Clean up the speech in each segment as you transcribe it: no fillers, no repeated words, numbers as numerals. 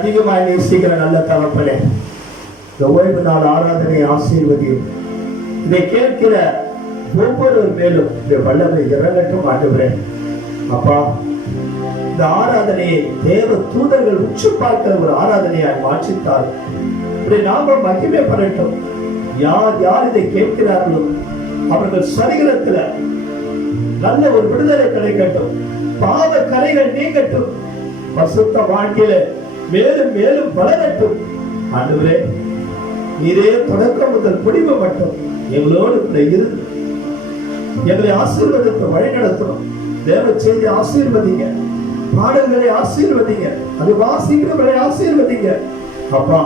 அதிகமாக நேசிக்கிற நல்ல தகப்பனே, இந்த ஓய்வு நாள் ஆராதனை ஆசீர்வதியும். இதை கேட்கிற ஒவ்வொரு மேலும் இந்த வல்லமை இறங்கட்டும் ஆண்டவரே. அப்பா, இந்த ஆராதனையை தேவ தூதர்கள் உற்று பார்க்கிற ஒரு ஆராதனையாய் மாற்றித்தார். நாம மகிமைப்படட்டும். யார் யார் இதை கேட்கிறார்களோ அவர்கள் சரீரத்துல நல்ல ஒரு விடுதலை கிடைக்கட்டும், பாவ கரைகள் நீங்கட்டும், பசுத்த வாழ்க்கையில மேலும் மேலும் வளரட்டும். ஆண்டவரே, நீரே தொடக்கம் முதல் முடிவு மட்டும் எங்களோடு இருந்து எங்களை ஆசீர்வாதத்தை வழி நடத்தணும். தேவ செய்தி ஆசீர்வதிங்க, பாடல்களை ஆசீர்வதிங்க, அது வாசிக்கிறவர்களை ஆசீர்வதிங்க. அப்பா,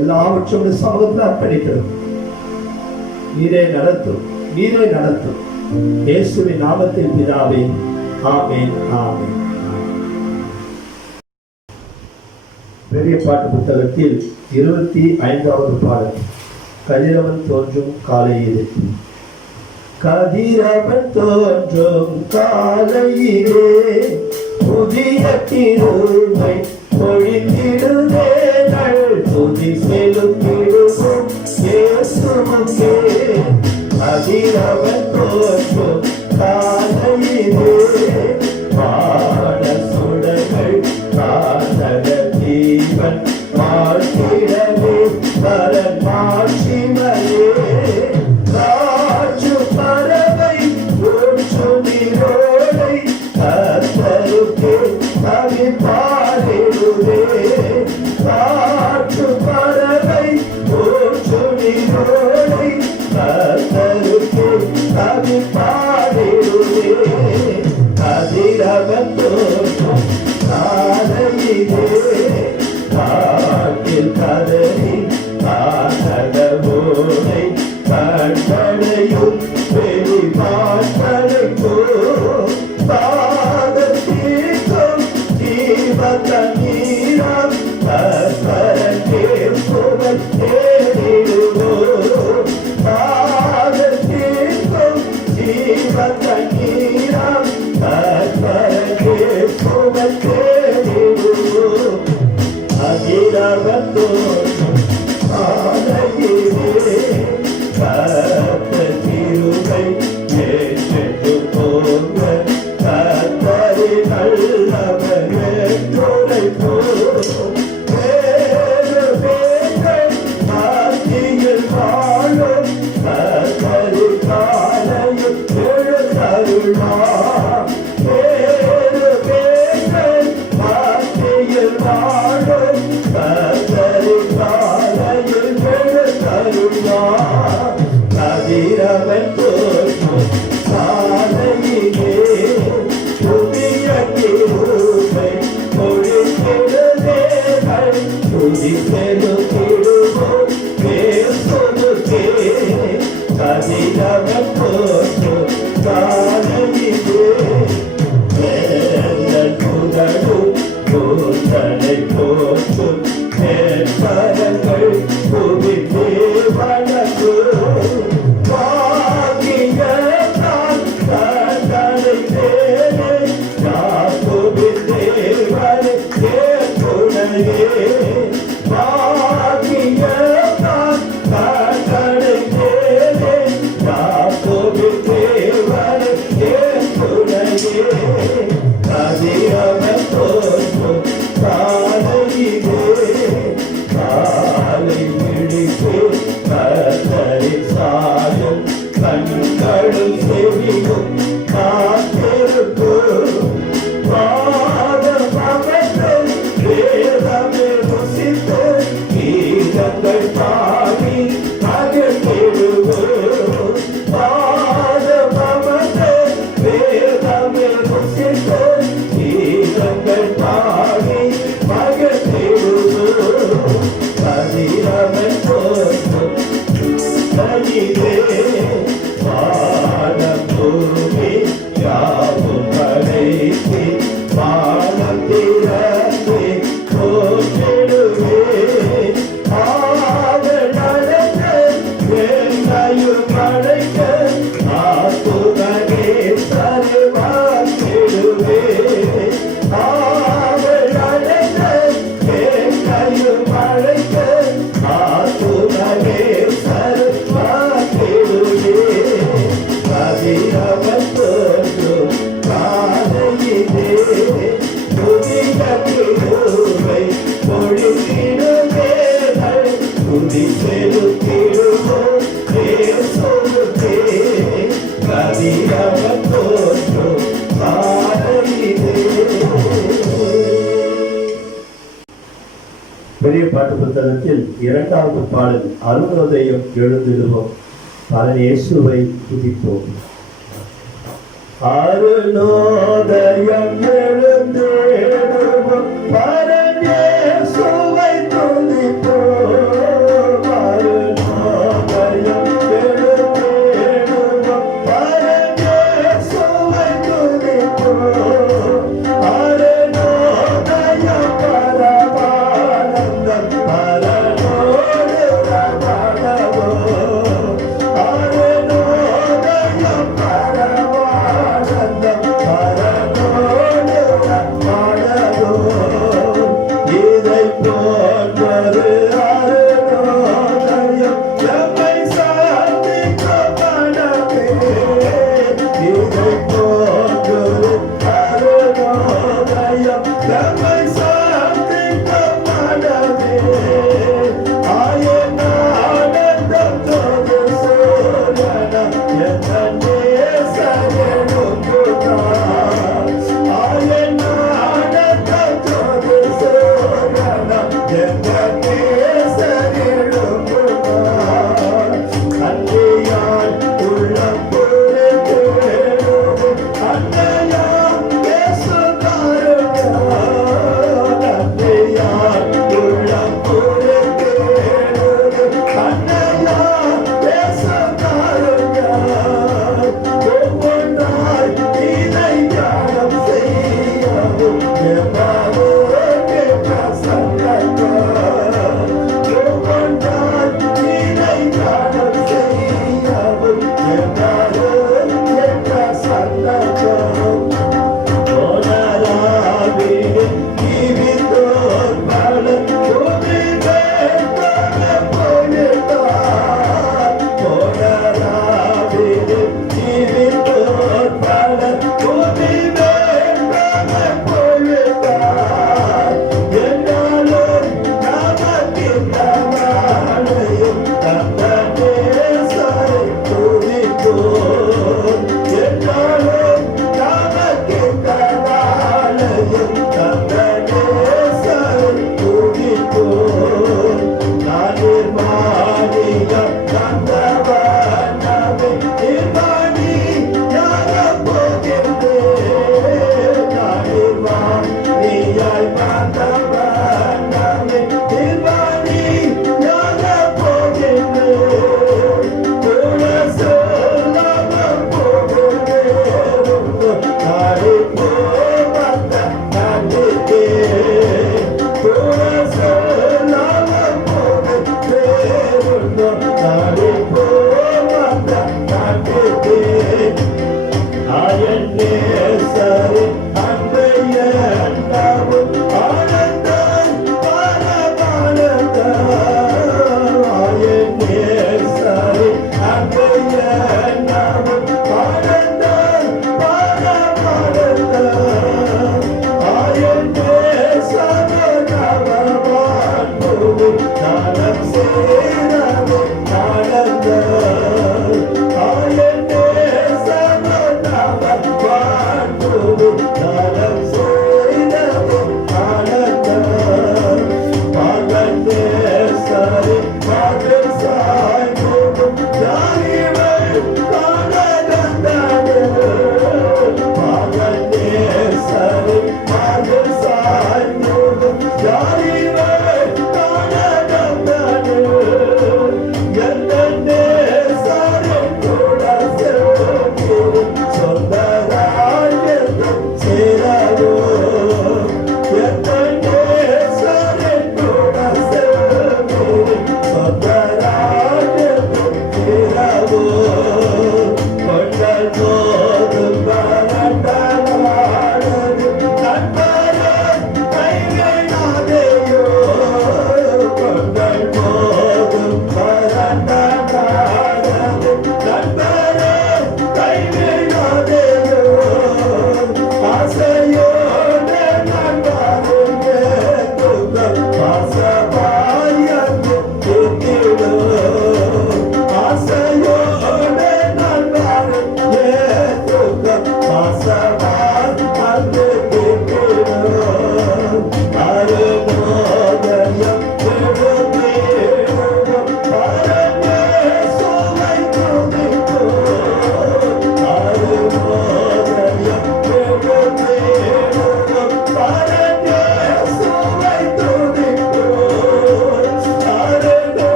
எல்லாவற்றும் சமூகத்தில் அர்ப்பணிக்கிறோம். நீரே நடத்தும், நீரே நடத்தும். இயேசுவின் நாமத்தில் பிதாவே, ஆமென், ஆமென். பெரிய பாட்டு புத்தகத்தில் 25வது பாடல். கதிரவன் தோன்றும் காலையிலே. கதிரவன் தோன்றும் காலையிலே புதிய கிருபை பொழிந்திடுதே, துதி செலுத்திடுவோம் இயேசுவுக்கே. கதிரவன் தோன்றும் காலையிலே பாட சுடர்கள் காதல தீபன் வாழ்த்திடவே பரன் மாட்சிமையே. காற்று பறவை ஊற்று நீரோடை கர்த்தருக்கே கவி பாடிடுவே. காற்று பறவை ஊற்று நீரோடை கர்த்தருக்கே கவி பாடிடுவே. கதிரவன் தோன்றும் காலையிலே காட்டில் கதறி காதலோடை கட்டளையும் வெளிப்பாட்டளைக்கோ பாதத்தீர்க்கும் ஜீவ தண்ணீராம் கர்த்தரே புகழ் தேடிடுவோம். பாதத்தீர்க்கும் ஜீவ தண்ணீராம் கர்த்தரே புகழ் தேடிடுவோம். கதிரவன் தோன்றும் காலையிலே கர்த்தர் கிருபை ஏற்று போங்க. கர்த்தரே நல்லவர் துணைப்போம். வேறு பேர்கள் மத்தியில் வாழும் கர்த்தரே காலையில் எழுந்தருள்வார். வேறு பேர்கள் மத்தியில் வாழும் கர்த்தரே காலையில் எழுந்தருள்வார். கதிரவன் தோன்றும் காலையிலே புதிய கிருபை பொழிந்திடுதே, துதி செலுத்திடுவோம் இயேசுவுக்கே. கதிரவன் தோன்றும் காலையிலே வேந்தன் புகழும் கூத்தனை போற்றும் மேற்பரங்கள் புவி தேவனுக்கு பாக்கியத்தால் கண்டனை தேனே. யாக்கோபின் தேவனே துணையே. பாக்கியத்தால் கண்டனை தேனே. யாக்கோபின் தேவனே துணையே. கதிரவன் தோன்றும் காலையிலே காலை விழிப்பு கர்த்தரின் சாயும் கண்களும் செவியும் காத்திருக்கும். பாதம் அமர்ந்து வேதமே ருசித்து கீதங்கள் பாடி மகிழ்ந்திடுவோம். பாதம் அமர்ந்து வேதமே ருசித்து கீதங்கள் பாடி மகிழ்ந்திடுவோம். கதிரவன் தோன்றும் கதிரே வானம் பூமி யாவும் படைத்து வானம் திறந்து போற்றி அழைக்க ஆத்துமனே சர்வாத்திடுவே கதிரவன் தோன்றும் காலையிலே புதிய கிருபை பொழிந்திடுவே துதி செலுத்திடுவோம் தேசோதே கதிரவன் தோன்றும் காலையிலே. பெரிய பாட்டு புத்தகத்தில் 2வது பாடல் அருணோதயம் எழுந்திடுவோம் பரன் இயேசுவை துதிப்போம். அருணோதயம் எழுந்திடுவோம் பரன் இயேசுவை துதிப்போம். அருணோதயம் எழுந்திடுவோம் பரன் இயேசுவை துதிப்போம். அருணோதயம் பரமானந்தம் பரனோடு ரமணவோம். அருணோதயம் பரமானந்தம் பரனோடு ரமணவோம். இதை போன்றொரு அருணோதயம் எம்மை சார்ந்திக்கும் மனமே. இதை போன்றொரு அருணோதயம் எம்மை சார்ந்திக்கும் மனமே. ஆயன் ஆனந்தம் தோது சூரியனம் என் நேசனெழுந்துதான். ஆயன் ஆனந்தம் தோது சூரியனம் என் நேசனெழுந்துதான். அன்னையான் உள்ளம் புரிந்தேனும் அன்னையான் பேசுகாருங்கள். அன்னையான் உள்ளம் புரிந்தேனும் அன்னையான் பேசுகாருங்கள். ஒவ்வொன்றாய் இதை தியானம் செய்யவும் எம்மாவோடு பிரசன்னங்கள்.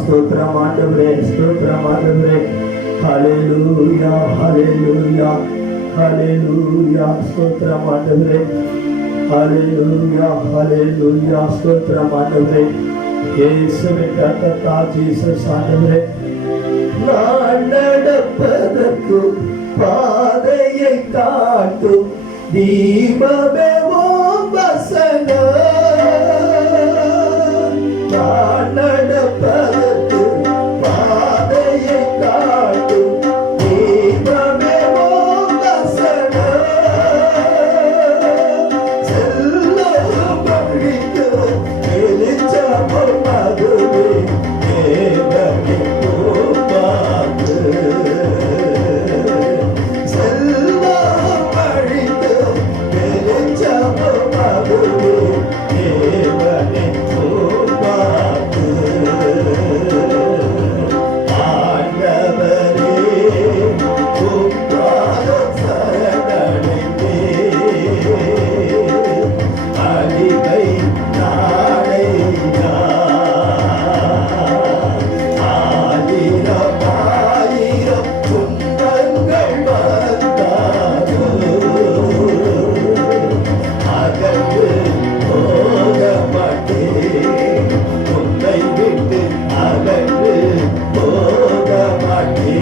ஸ்தோத்திரம் ஆண்டவரே, ஸ்தோத்திரம் ஆண்டவரே. ஹல்லேலூயா, ஹல்லேலூயா, ஹல்லேலூயா, ஸ்தோத்திரம் ஆண்டவரே. ஹல்லேலூயா, ஹல்லேலூயா, ஸ்தோத்திரம் ஆண்டவரே. இயேசுவின் ரத்தத்தால் ஜீசஸ் ஆண்டவரே. நான் நடப்பதற்கு பாதையை காட்டும் தீபமே உம் வசனம். நான் நடப்பதற்கு பாதையை காட்டும் தீபமே உம் வசனம். செல்லும் வழிக்கு வெளிச்சமும் அதுவே தேவனின் கோபாக்கு. செல்லும் வழிக்கு வெளிச்சமும் அதுவே தேவனின் கோபாக்கு. ஆண்டவரே உம் பாதம் சரணடைந்தேன். அடிமை நாடையா. ஆயிரம் ஆயிரம் துன்பங்கள் வந்தாலும் அகன்று போக மாட்டேன். உன்னை விட்டு அகன்று போக மாட்டேன்.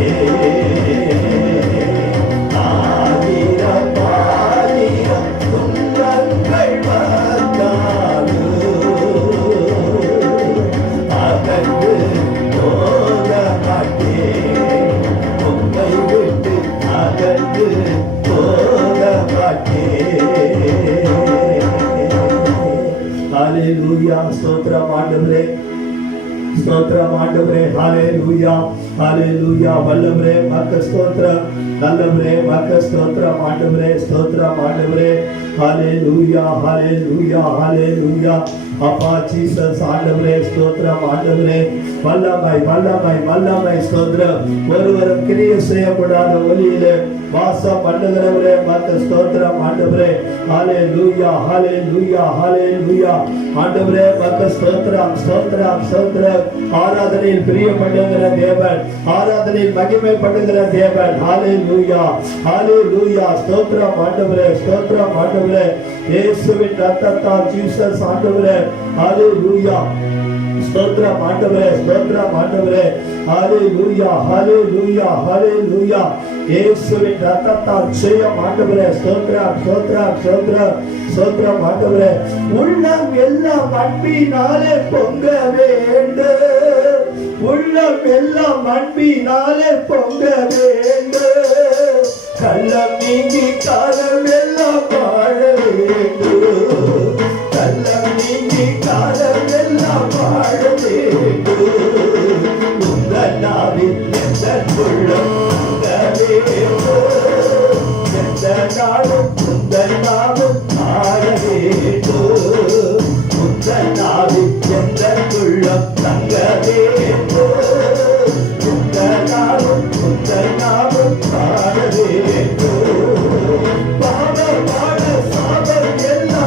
ஆயிரம் ஆயிரம் துன்பங்கள் வந்தாலும் அகன்று போக மாட்டேன். உன்னை விட்டு அகன்று போக மாட்டேன். ஹல்லேலூயா, ஸ்தோத்திரம் ஆண்டவரே, ஸ்தோத்திரம் ஆண்டவரே. ஹல்லேலூயா, ஹல்லேலூயா. வல்லவரே மக்க ஸ்தோத்திரம், நல்லவரே மக்க ஸ்தோத்திரம் ஆண்டவரே, ஸ்தோத்திரம் ஆண்டவரே. ஹல்லேலூயா, ஹல்லேலூயா, ஹல்லேலூயா. அப்பா ஜீசஸ் ஆண்டவரே, ஸ்தோத்திரம் ஆண்டவரே. வல்லமை வல்லமை வல்லமை ஸ்தோத்திரம். ஒருவரும் கிரியை செய்யப்படாத ஒளியிலே வாசம் பண்ணுகிறவரே மக்க ஸ்தோத்திரம் ஆண்டவரே. ஹல்லேலூயா, ஹல்லேலூயா, ஹல்லேலூயா. ஆண்டவரே மக்க ஸ்தோத்திரம், ஸ்தோத்திரம், ஸ்தோத்திரம். ஆராதனையில் பிரியப்படுகிற தேவன், ஆராதனையில் மகிமைப்படுகிற தேவன். ஹல்லேலூயா, ஹல்லேலூயா. ஸ்தோத்திரம் ஆண்டவரே, ஸ்தோத்திரம் ஆண்டவரே. இயேசுவின் ரத்தத்தால் ஜீசஸ் ஆண்டவரே. ஹல்லேலூயா, ஸ்தோத்திரம் ஆண்டவரே, ஸ்தோத்திரம் ஆண்டவரே. ஹல்லேலூயா, ஹல்லேலூயா, ஹல்லேலூயா. இயேசுவின் ரத்தத்தால் ஜெயம் ஆண்டவரே. ஸ்தோத்திரம், ஸ்தோத்திரம், ஸ்தோத்திரம், ஸ்தோத்திரம் ஆண்டவரே. உள்ளம் எல்லாம் அன்பினாலே பொங்க வேண்டும். உள்ளம் எல்லாம் அன்பினாலே பொங்க வேண்டும். கள்ளம் நீங்கி காலம் எல்லாம் வாழ வேண்டும். கள்ளம் நீங்கி காலம் எல்லாம் வாழ வேண்டும். உங்கள் நாவில் எந்த உள்ளம் எந்த நாளும் உங்கள் நாவும் ஆட வேண்டும். உங்கள் நாவில் எந்த உள்ளம் தங்க வேண்டும். உங்கள் நாளும் உங்கள் நாவும் ஆட வேண்டும். பாட பாட சாபம் எல்லாம்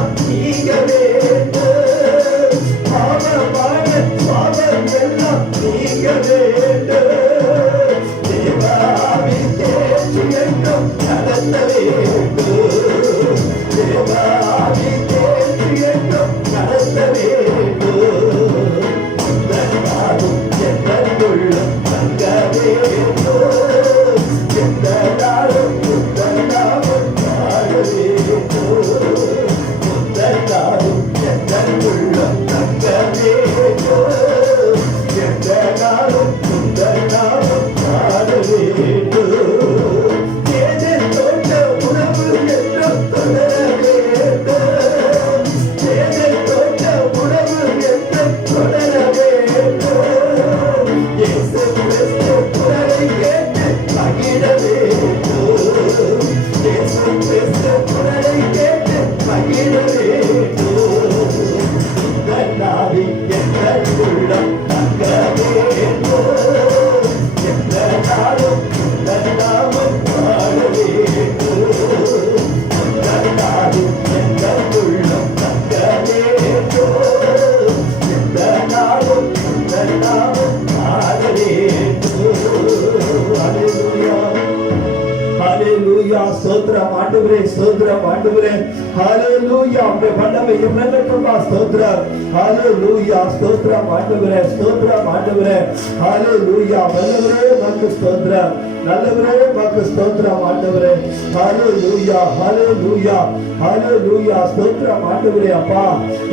ஸ்தோத்திரம் ஆண்டவரே, ஸ்தோத்திரம் ஆண்டவரே. ஹalleluya. உம்முடைய வல்லமை இறங்கட்டும் ஸ்தோத்திரம். ஹalleluya. ஸ்தோத்திரம் ஆண்டவரே, ஸ்தோத்திரம் ஆண்டவரே. ஹalleluya. வல்லவரே உமக்கு ஸ்தோத்திரம், நல்லவரே உமக்கு ஸ்தோத்திரம் ஆண்டவரே. ஹalleluya, ஹalleluya, ஹalleluya. ஸ்தோத்திரம் ஆண்டவரே. அப்பா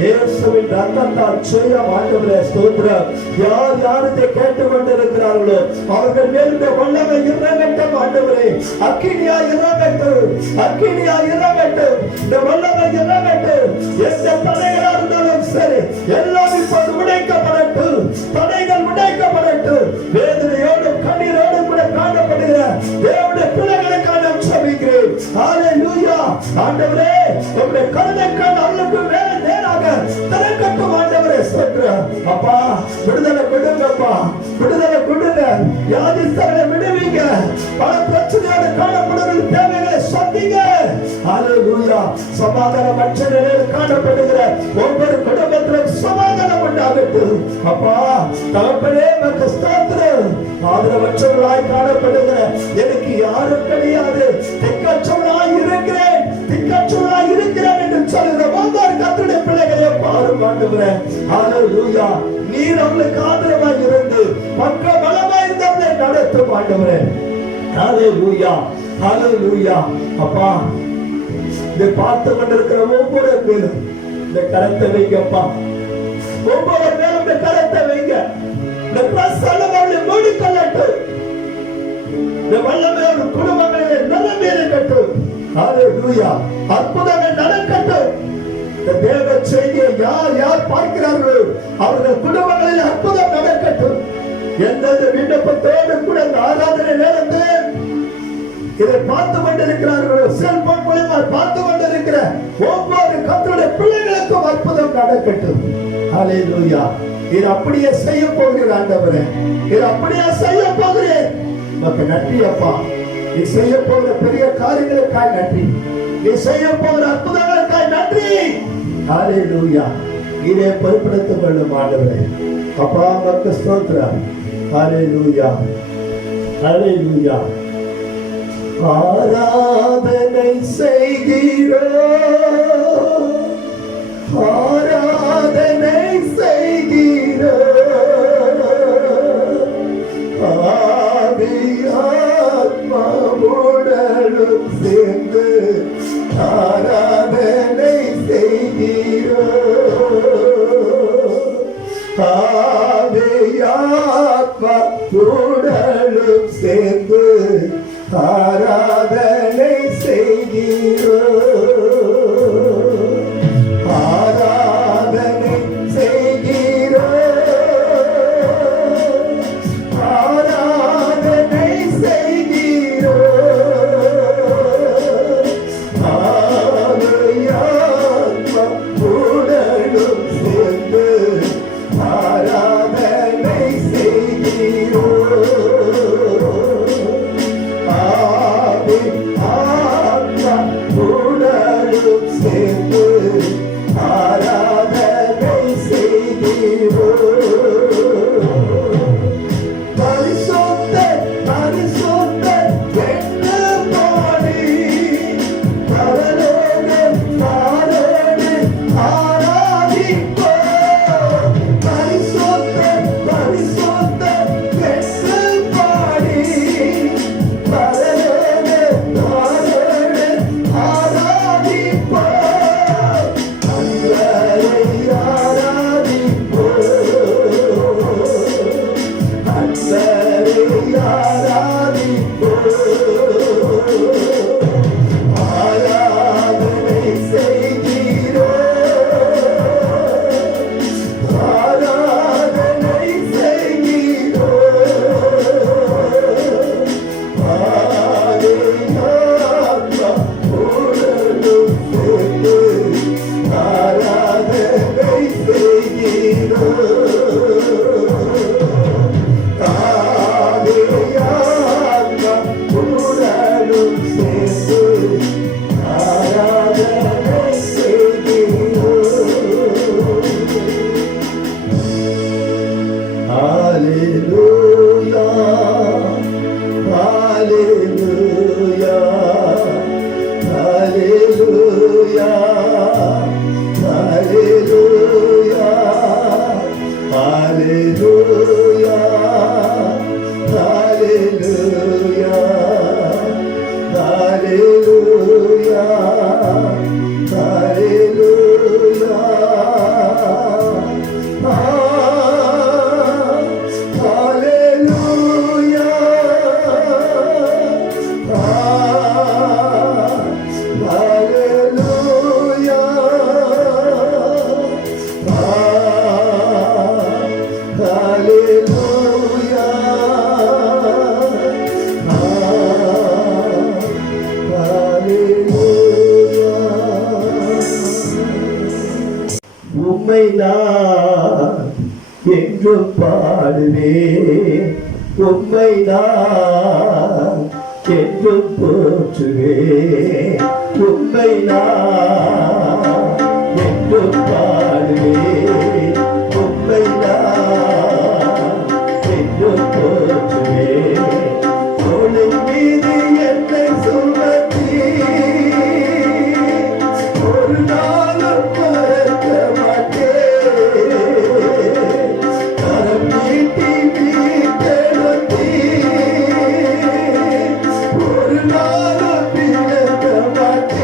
இயேசுவின் ரத்தத்தால் ஜெயம் ஆண்டவரே, ஸ்தோத்திரம். யார் யாரை கேட்டுக்கொண்டிருக்கிறார்களோ அவர்கள் மேல் இந்த வல்லமை இறங்கட்டும் ஆண்டவரே. அக்கினியா இறங்கட்டும், அக்கினியா இறங்கட்டும், இந்த வல்லமை இறங்கட்டும். எந்த தடைகளா இருந்தாலும் சரி எல்லாம் இப்போது உடைக்கப்படட்டும், தடைகள் உடைக்கப்படட்டும். வேதனையோடு கண்ணீரோடு கூட காணப்படுகிற தேவனுடைய பிள்ளைகளுக்காக நான் ஜெபிக்கிறேன். ஹalleluya. ஆண்டவரே உம்முடைய கருணைக்காக அவளுக்கு மேல் நேராக திறக்கட்டும் ஆண்டவரே, ஸ்தோத்திரம். அப்பா விடுதலை கொடுங்கப்பா, விடுதலை கொடுங்க. வியாதிஸ்தர்களை விடுவீங்க, பல பிரச்சனையோடு காணப்படுகிற தேவைகளை சொன்னீங்க. ஹalleluya. சமாதானமற்ற நிலையில் காணப்படுகிற ஒவ்வொரு குடும்பத்திலும் சமாதானம் உண்டாகட்டும். அப்பா தகப்பனே உமக்கு ஸ்தோத்திரம். ஆதரவற்றவர்களாய் காணப்படுகிற எனக்கு யாரும் கிடையாது, திக்கற்றவனாய் இருக்கிறேன், திக்கற்றவனாய் இருக்கிறேன் என்று சொல்லுகிற ஒவ்வொரு கர்த்தருடைய பிள்ளைகளை பாரும் ஆண்டவரே. ஹalleluya. நீர் அவளுக்கு ஆதரவாய் இருந்து மற்ற பலமாய் இருந்தவளை நடத்தும் ஆண்டவரே. ஹalleluya, ஹalleluya. அப்பா இதை பார்த்து கொண்டிருக்கிற ஒவ்வொரு பேரும் இந்த கரத்தை வைங்கப்பா, ஒவ்வொரு பேரும் இந்த கரத்தை வைங்க. இந்த பிரசன்னங்களை மூடிக்கொள்ளட்டும், இந்த வல்லமையோடு குடும்பங்களிலே நலமே இருக்கட்டும். ஹalleluya. அற்புதங்கள் நடக்கட்டும். இந்த தேவ செய்தியை யார் யார் பார்க்கிறார்களோ அவர்கள் குடும்பங்களில் அற்புதம் நடக்கட்டும். எந்தெந்த விண்ணப்பத்தோடு கூட இந்த ஆராதனை நேரத்தில் இதை பார்த்து கொண்டிருக்கிறார்களோ, செல்போன் மூலமா பார்த்து கொண்டிருக்கிற ஒவ்வொரு கர்த்தருடைய பிள்ளைகளுக்கும் அற்புதம் நடக்கட்டும். ஹalleluya. இது அப்படியே செய்ய போகிறேன் ஆண்டவரே, இது அப்படியே செய்ய போகிறேன். உமக்கு நன்றி அப்பா. நீ செய்ய போகிற பெரிய காரியங்களுக்காக நன்றி, நீ செய்ய போகிற அற்புதங்களுக்காக நன்றி. ஹalleluya. இதை பொறுப்படுத்திக் கொள்ளும் ஆண்டவரே. அப்பா உமக்கு ஸ்தோத்திரம். ஹalleluya, ஹalleluya. ஆராதனை செய்கிறோம், ஆராதனை செய்கிறோம். ஆவியாத்மாவுடனும் சேர்ந்து ஆராதனை செய்கிறோம். ஆவியாத்மாவுடனும் சேர்ந்து ஆராதனை செய்கிறோம், ஆராதனை செய்கிறோம், ஆராதனை செய்கிறோம். ஆவியாத்மாவுடனும் சேர்ந்து ஆராதனை செய்கிறோம். சேர்ந்து ஆராதனை செய்கிறோம். பரிசுத்த பரிசுத்த என்று பாடி பரலோக பாரோடு ஆராதிப்போம். பரிசுத்த பரிசுத்த என்று பாடி பரலோக பாரோடு ஆராதிப்போம். ஆராதனை செய்கிறோம். என்றும் பாடுவே உம்மை நான் என்றும் போற்றுவே உம்மை நான் என்றும் பாடுவே உம்மை நான் என்றும் போற்றுவே தோளின் மீது என்னை சுமத்தி ஒரு நாளும் மறக்க மாட்டேன் கரம் நீட்டி மீட்டெடுத்தி ஒரு நாளும் பிறக்க மாட்டேன்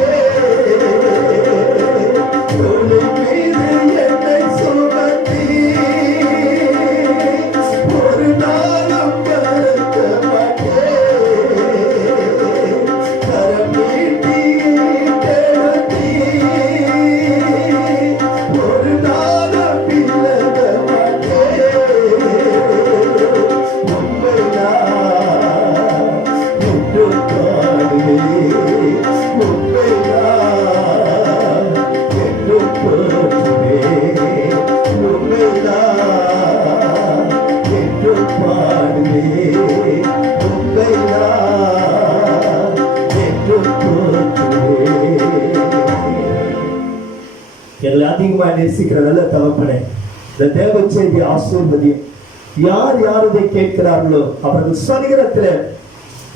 தோளின் மீது என்னை சுமத்தி ஒரு நாளும் மறக்க மாட்டேன் கரம் நீட்டி மீட்டெடுத்தி ஒரு நாளும் பிறக்க மாட்டேன் உம்மை நான் என்றும் பாடுவேன் உம்மை நான் என்றும் போற்றுவேன் உம்மை நான் என்றும் பாடுவேன் உம்மை நான் என்றும் போற்றுவேன். என்னை அதிகமா நேசிக்கிற நல்ல தகப்பனே, இந்த தேவ செய்தி ஆசீர்வதியும். யார் யார் இதை கேட்கிறார்களோ அவர்கள் சரீரத்தில்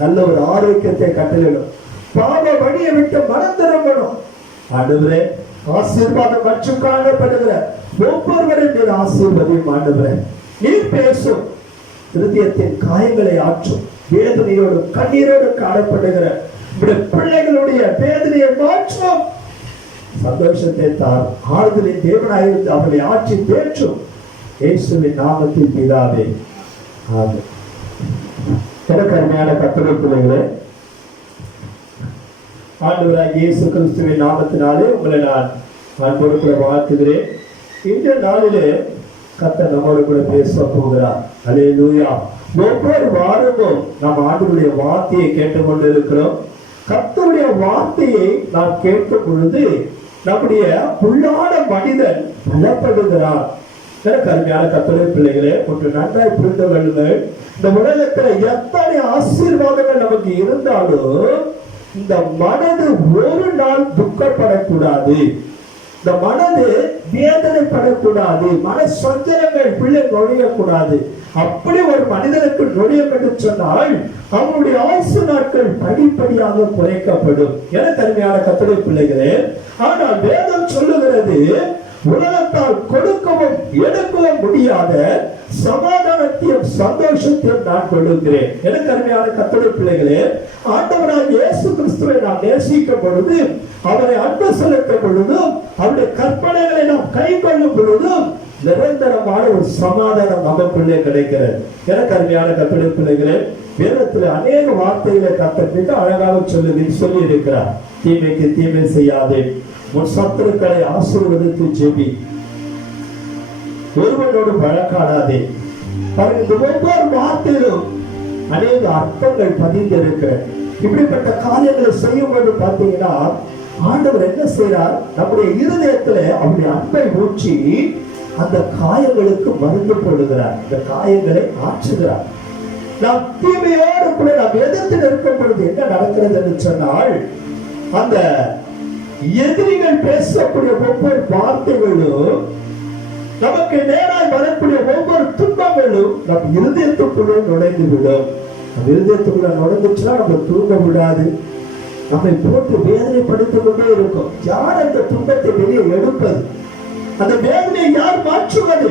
நல்ல ஒரு ஆரோக்கியத்தை கட்டளிடும். பாவ வழியை விட்டு மனம் திரும்பணும். ஆண்டவரே, ஆசீர்வாதம் மற்றும் காணப்படுகிற ஒவ்வொருவரையும் நீர் ஆசீர்வதியும். ஆண்டவரே, நீர் பேசும், இருதயத்தின் காயங்களை ஆற்றும். வேதனையோடு கண்ணீரோடு காணப்படுகிற பிள்ளைகளுடைய வேதனையை மாற்றும். சந்தோஷத்தை தார். ஆறுதலின் தேவனாயிருந்து அவர்களை ஆட்சி தேற்றும். இயேசுவின் நாமத்தில் பிதாவே, ஆமென். எனக்கு அருமையான கர்த்தருடைய பிள்ளைகளே, ஆண்டவராகிய இயேசு கிறிஸ்துவின் நாமத்தினாலே உங்களை நான் அன்போடு கூட வாழ்த்துகிறேன். இந்த நாளிலே கர்த்தர் நம்மோடு கூட பேச போகிறார். அல்லேலூயா. ஒவ்வொரு வாரமும் நாம் ஆண்டவருடைய வார்த்தையை கேட்டுக்கொண்டு இருக்கிறோம். கர்த்தருடைய வார்த்தையை நாம் கேட்கும் பொழுது நம்முடைய உள்ளான மனிதன் பலப்படுகிறார். எனக்கு அருமையான கர்த்தருடைய பிள்ளைகளே, ஒன்று நன்றாய் புரிந்து கொள்ளுங்கள். இந்த உலகத்துல எத்தனை ஆசீர்வாதங்கள் நமக்கு இருந்தாலும் இந்த மனது ஒரு நாள் துக்கப்படக்கூடாது. இந்த மனது வேதனைப்படக்கூடாது. மன சஞ்சலங்கள் பிள்ளை நுழையக்கூடாது. அப்படி ஒரு மனிதனுக்கு நுழையும் என்று சொன்னால் அவனுடைய ஆயுசு நாட்கள் படிப்படியாக குறைக்கப்படும். என தனிமையான கர்த்தருடைய பிள்ளைகளே, ஆனால் வேதம் சொல்லுகிறது, உலகத்தால் கொடுக்கவும் எடுக்கவும் முடியாத சமாதானத்தையும் சந்தோஷத்தையும் நான் கொடுக்கிறேன். எனக்கு அருமையான கர்த்தருடைய பிள்ளைகளே, ஆண்டவராகிய இயேசு கிறிஸ்துவை நாம் நேசிக்கும் பொழுது, அவரை அன்பு செலுத்தும் பொழுதும், அவருடைய கற்பனைகளை நாம் கை கொள்ளும் பொழுதும் நிரந்தரமான ஒரு சமாதானம் நமக்குள்ளே கிடைக்கிறது. எனக்கு அருமையான கர்த்தருடைய பிள்ளைகளே, வேதத்தில் அநேக வார்த்தைகளை கர்த்தர் மிக அழகாக சொல்லி இருக்கிறார். தீமைக்கு தீமை செய்யாதே, உன் சத்துருக்களை ஆசீர்வதித்து ஜெபி, ஒருவனோடு வழக்காடாதே. இந்த ஒவ்வொரு வார்த்தையிலும் அநேக அர்த்தங்கள் பதிந்திருக்கிறது. இப்படிப்பட்ட காரியங்களை செய்யும் போது பார்த்தீங்கன்னா ஆண்டவர் என்ன செய்யறார்? நம்முடைய இருதயத்துல அவருடைய அன்பை ஊற்றி அந்த காயங்களுக்கு மருந்து போடுகிறார். இந்த காயங்களை ஆற்றுகிறார். நாம் தீமையோடு கூட நாம் எதிர்த்து நிற்கும் பொழுது என்ன நடக்கிறது என்று சொன்னால், அந்த எதிரிகள் பேசக்கூடிய ஒவ்வொரு வார்த்தைகளும், நமக்கு நேராய் வரக்கூடிய ஒவ்வொரு துன்பங்களும் நம் இருதயத்துக்குள்ளே நுழைந்து விடும். நம் இருதயத்துக்குள்ள நுழைந்துச்சுன்னா நம்ம தூங்க விடாது. நம்மை போட்டு வேதனைப்படுத்திக் கொண்டே இருக்கும். யார் அந்த துன்பத்தை வெளியே எடுப்பது? அந்த வேதனையை யார் மாற்றுவது?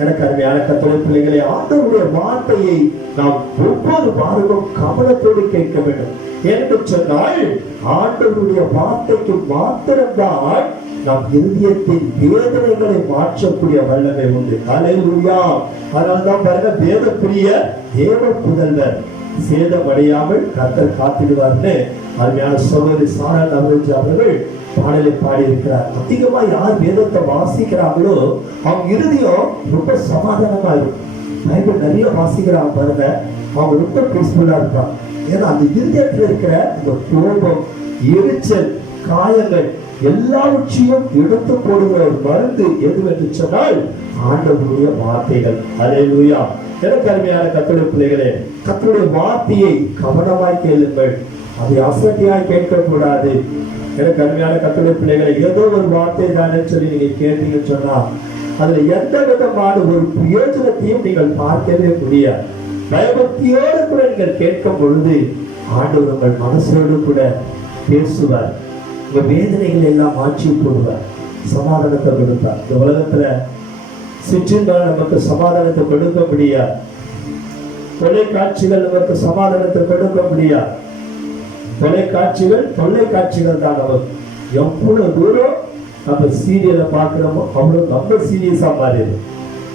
எனக்கு அருமையான கர்த்தருடைய பிள்ளைகளை, ஆண்டவருடைய வார்த்தையை நாம் ஒவ்வொரு வாரமும் கவனத்தோடு கேட்க வேண்டும். என்று சொன்னால் ஆண்டவருடைய வார்த்தைக்கு மாத்திரம்தான் நாம் இருதயத்தின் வேதனைகளை மாற்றக்கூடிய வல்லமை உண்டு. அல்லேலூயா. அதனால்தான் பாருங்க, வேத பிரிய தேவ புதல்வர் சேதமடையாமல் கர்த்தர் காத்திடுவார்னு அருமையான சகோதரி சாரா நவரோஜி அவர்கள் பாடலை பாடியிருக்கிறார். அதிகமா யார் வேதத்தை வாசிக்கிறாங்களோ அவங்க இருதயம் ரொம்ப சமாதானமா இருக்கும். பைபிள் நிறைய வாசிக்கிறாங்க பாருங்க, அவங்க ரொம்ப பீஸ்ஃபுல்லா இருப்பாங்க. ஏன்னா அந்த இருதயத்தில் இருக்கிற இந்த கோபம், எரிச்சல், காயங்கள் எல்லாவற்றையும் எடுத்து போடுகிற ஒரு மருந்து எதுவென்று சொன்னால் ஆண்டவருடைய வார்த்தைகள். அல்லேலூயா. எனக்கு அருமையான கர்த்தருடைய பிள்ளைகளே, கர்த்தருடைய வார்த்தையை கவனமாய் கேளுங்கள். அதை அசட்டியாய் கேட்கக்கூடாது. எனக்கு அருமையான கர்த்தருடைய பிள்ளைகளை, ஏதோ ஒரு வார்த்தை தானே சொல்லி நீங்க கேட்டீங்கன்னு சொன்னா அதுல எந்த விதமான ஒரு பிரயோஜனத்தையும் நீங்கள் பார்க்கவே முடியாது. பயபக்தியோடு கூட நீங்கள் கேட்கும் பொழுது ஆண்டவர் உங்கள் மனசோடு கூட பேசுவார். உங்க வேதனைகளை எல்லாம் மாற்றி போடுவார், சமாதானத்தை கொடுத்தார். இந்த உலகத்துல சிற்றினால் நமக்கு சமாதானத்தை கொடுக்க முடியாது, தொலைக்காட்சிகள் நமக்கு சமாதானத்தை கொடுக்க முடியாது. தொலைக்காட்சிகள் தான் நமக்கு எவ்வளவு தூரம் நம்ம சீரியலை பார்க்கிறோமோ அவ்வளவு நம்ம சீரியஸா மாறிடுது.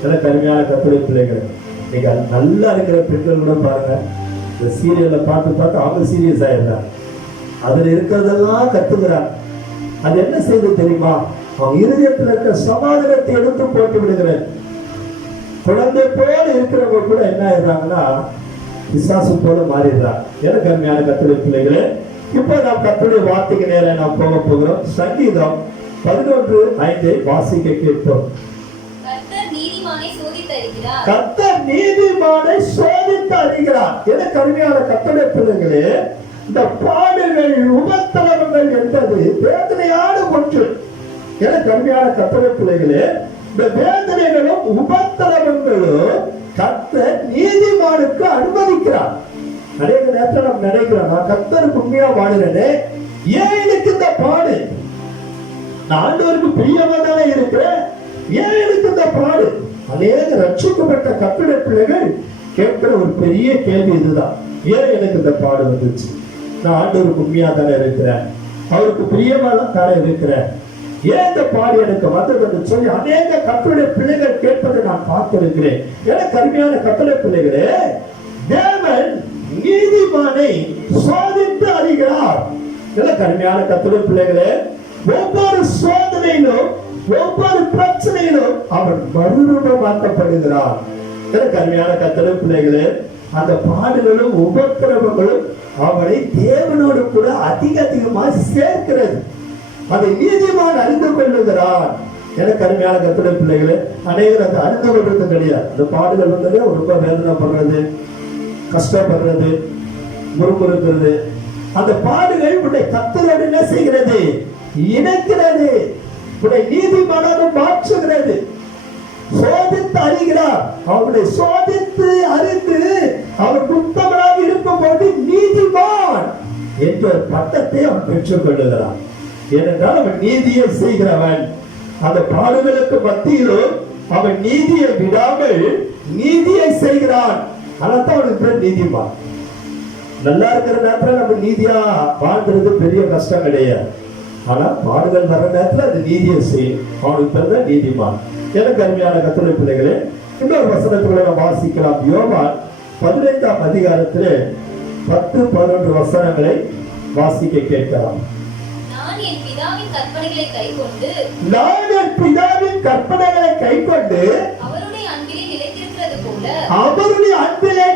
எனக்கு அருமையான கர்த்தருடைய பிள்ளைகள், நீங்க நல்லா இருக்கிற பெண்கள் கூட பாருங்க, இந்த சீரியலை பார்த்து அவங்க சீரியஸ் ஆயிடுறாங்க. அதுல இருக்கிறதெல்லாம் கத்துக்கிறாங்க. அது என்ன செய்து தெரியுமா? அவங்க இருதயத்தில் இருக்கிற சமாதானத்தை எடுத்து போட்டு விடுகிறது. குழந்தை போல இருக்கிறவங்க கூட என்ன ஆயிடுறாங்கன்னா பிசாசு போல மாறிடுறாங்க. எனக்கு அருமையான கர்த்தருடைய பிள்ளைகளே, இப்போ நாம் கர்த்தருடைய வார்த்தைக்கு நேரம் நாம் போக போகிறோம். சங்கீதம் 11:5 வாசிக்க கேட்போம். கர்த்தர் நீதிமானை சோதித்து அறிகிறார். எனக்கு அருமையான கர்த்தருடைய பிள்ளைகளே, இந்த பாடுகள் உபத்திரவங்கள் என்பது வேதனையான ஒன்று. எனக்கு அருமையான கர்த்தருடைய பிள்ளைகளே, இந்த வேதனைகளும் உபத்திரவங்களும் கர்த்தர் நீதிமானுக்கு அனுமதிக்கிறார். அநேக நேரத்தில் நம்ம நினைக்கிறோம், நான் கர்த்தருக்கு உண்மையா வாழுறேனே, ஏன் எனக்கு இந்த பாடு? நான் ஆண்டவருக்கு பிரியமா தானே இருக்கிறேன், ஏன் எனக்கு இந்த பாடு? அநேக ரட்சிக்கப்பட்ட கர்த்தருடைய பிள்ளைகள் கேட்கிற ஒரு பெரிய கேள்வி இதுதான். ஏன் எனக்கு இந்த பாடு வந்துச்சு? நான் ஆண்டவருக்கு உண்மையா தானே இருக்கிறேன், அவருக்கு பிரியமா தானே இருக்கிறேன், ஏன் இந்த பாடு எனக்கு வந்தது என்று சொல்லி அநேக கர்த்தருடைய பிள்ளைகள் கேட்பதை நான் பார்த்திருக்கிறேன். எனக்கு அருமையான கர்த்தருடைய பிள்ளைகளே, தேவன் நீதிமானை சோதித்து அறிகிறார். எனக்கு அருமையான கர்த்தருடைய பிள்ளைகளே, ஒவ்வொரு சோதனையிலும் ஒவ்வொரு பிரச்சனையிலும் அவன் மறுரூபமாக்கப்படுகிறார். எனக்கு அருமையான கர்த்தருடைய பிள்ளைகளே, அந்த பாடுகளும் உபத்திரவங்களும் அவனை தேவனோடு கூட அதிகமாக சேர்க்கிறது. அதை நீதிமான் அறிந்து கொள்ளுகிறான். எனக்கு அருமையான கர்த்தருடைய பிள்ளைகளே, அநேகர் அதை அறிந்து கொள்றது கிடையாது. இந்த பாடுகள் வந்ததே ரொம்ப வேதனைப்படுறது, கஷ்டப்படுறது, முறுமுறுக்கிறது. அந்த பாடுகள் உன்னை கர்த்தரோடு என்ன செய்கிறது? இணைக்கிறது, உன்னை நீதிமானாக மாற்றுகிறது. சோதித்து அறிகிறார். அவனை சோதித்து அறிந்து அவன் உத்தமனாக இருக்கும் போது நீதிமான் என்ற பட்டத்தை அவன் பெற்றுக் கொள்ளுகிறான். ஏனென்றால் அவன் நீதியை செய்கிறவன். அந்த பாடுகளுக்கு மத்தியிலும் அவன் நீதியை விடாமல் நீதியை செய்கிறான். அதான் அவனுக்கு பேர் நீதிமான். நல்லா இருக்கிற நேரத்துல நம்ம நீதியா வாழ்ந்துறது பெரிய கஷ்டம் கிடையாது. ஆனா பாடுகள் வர்ற நேரத்துல அது நீதியை செய்யும். அவனுக்கு பேர் தான் நீதிமான். எனக்கு அருமையான கர்த்தருடைய பிள்ளைகளே, இன்னொரு வசனத்துக்குள்ள நாம் வாசிக்கலாம். யோவான் 15ஆம் அதிகாரத்திலே 10-11 வசனங்களை வாசிக்க கேட்கலாம். நான் என் பிதாவின் கற்பனைகளை கைக்கொண்டு அவருடைய அன்பிலே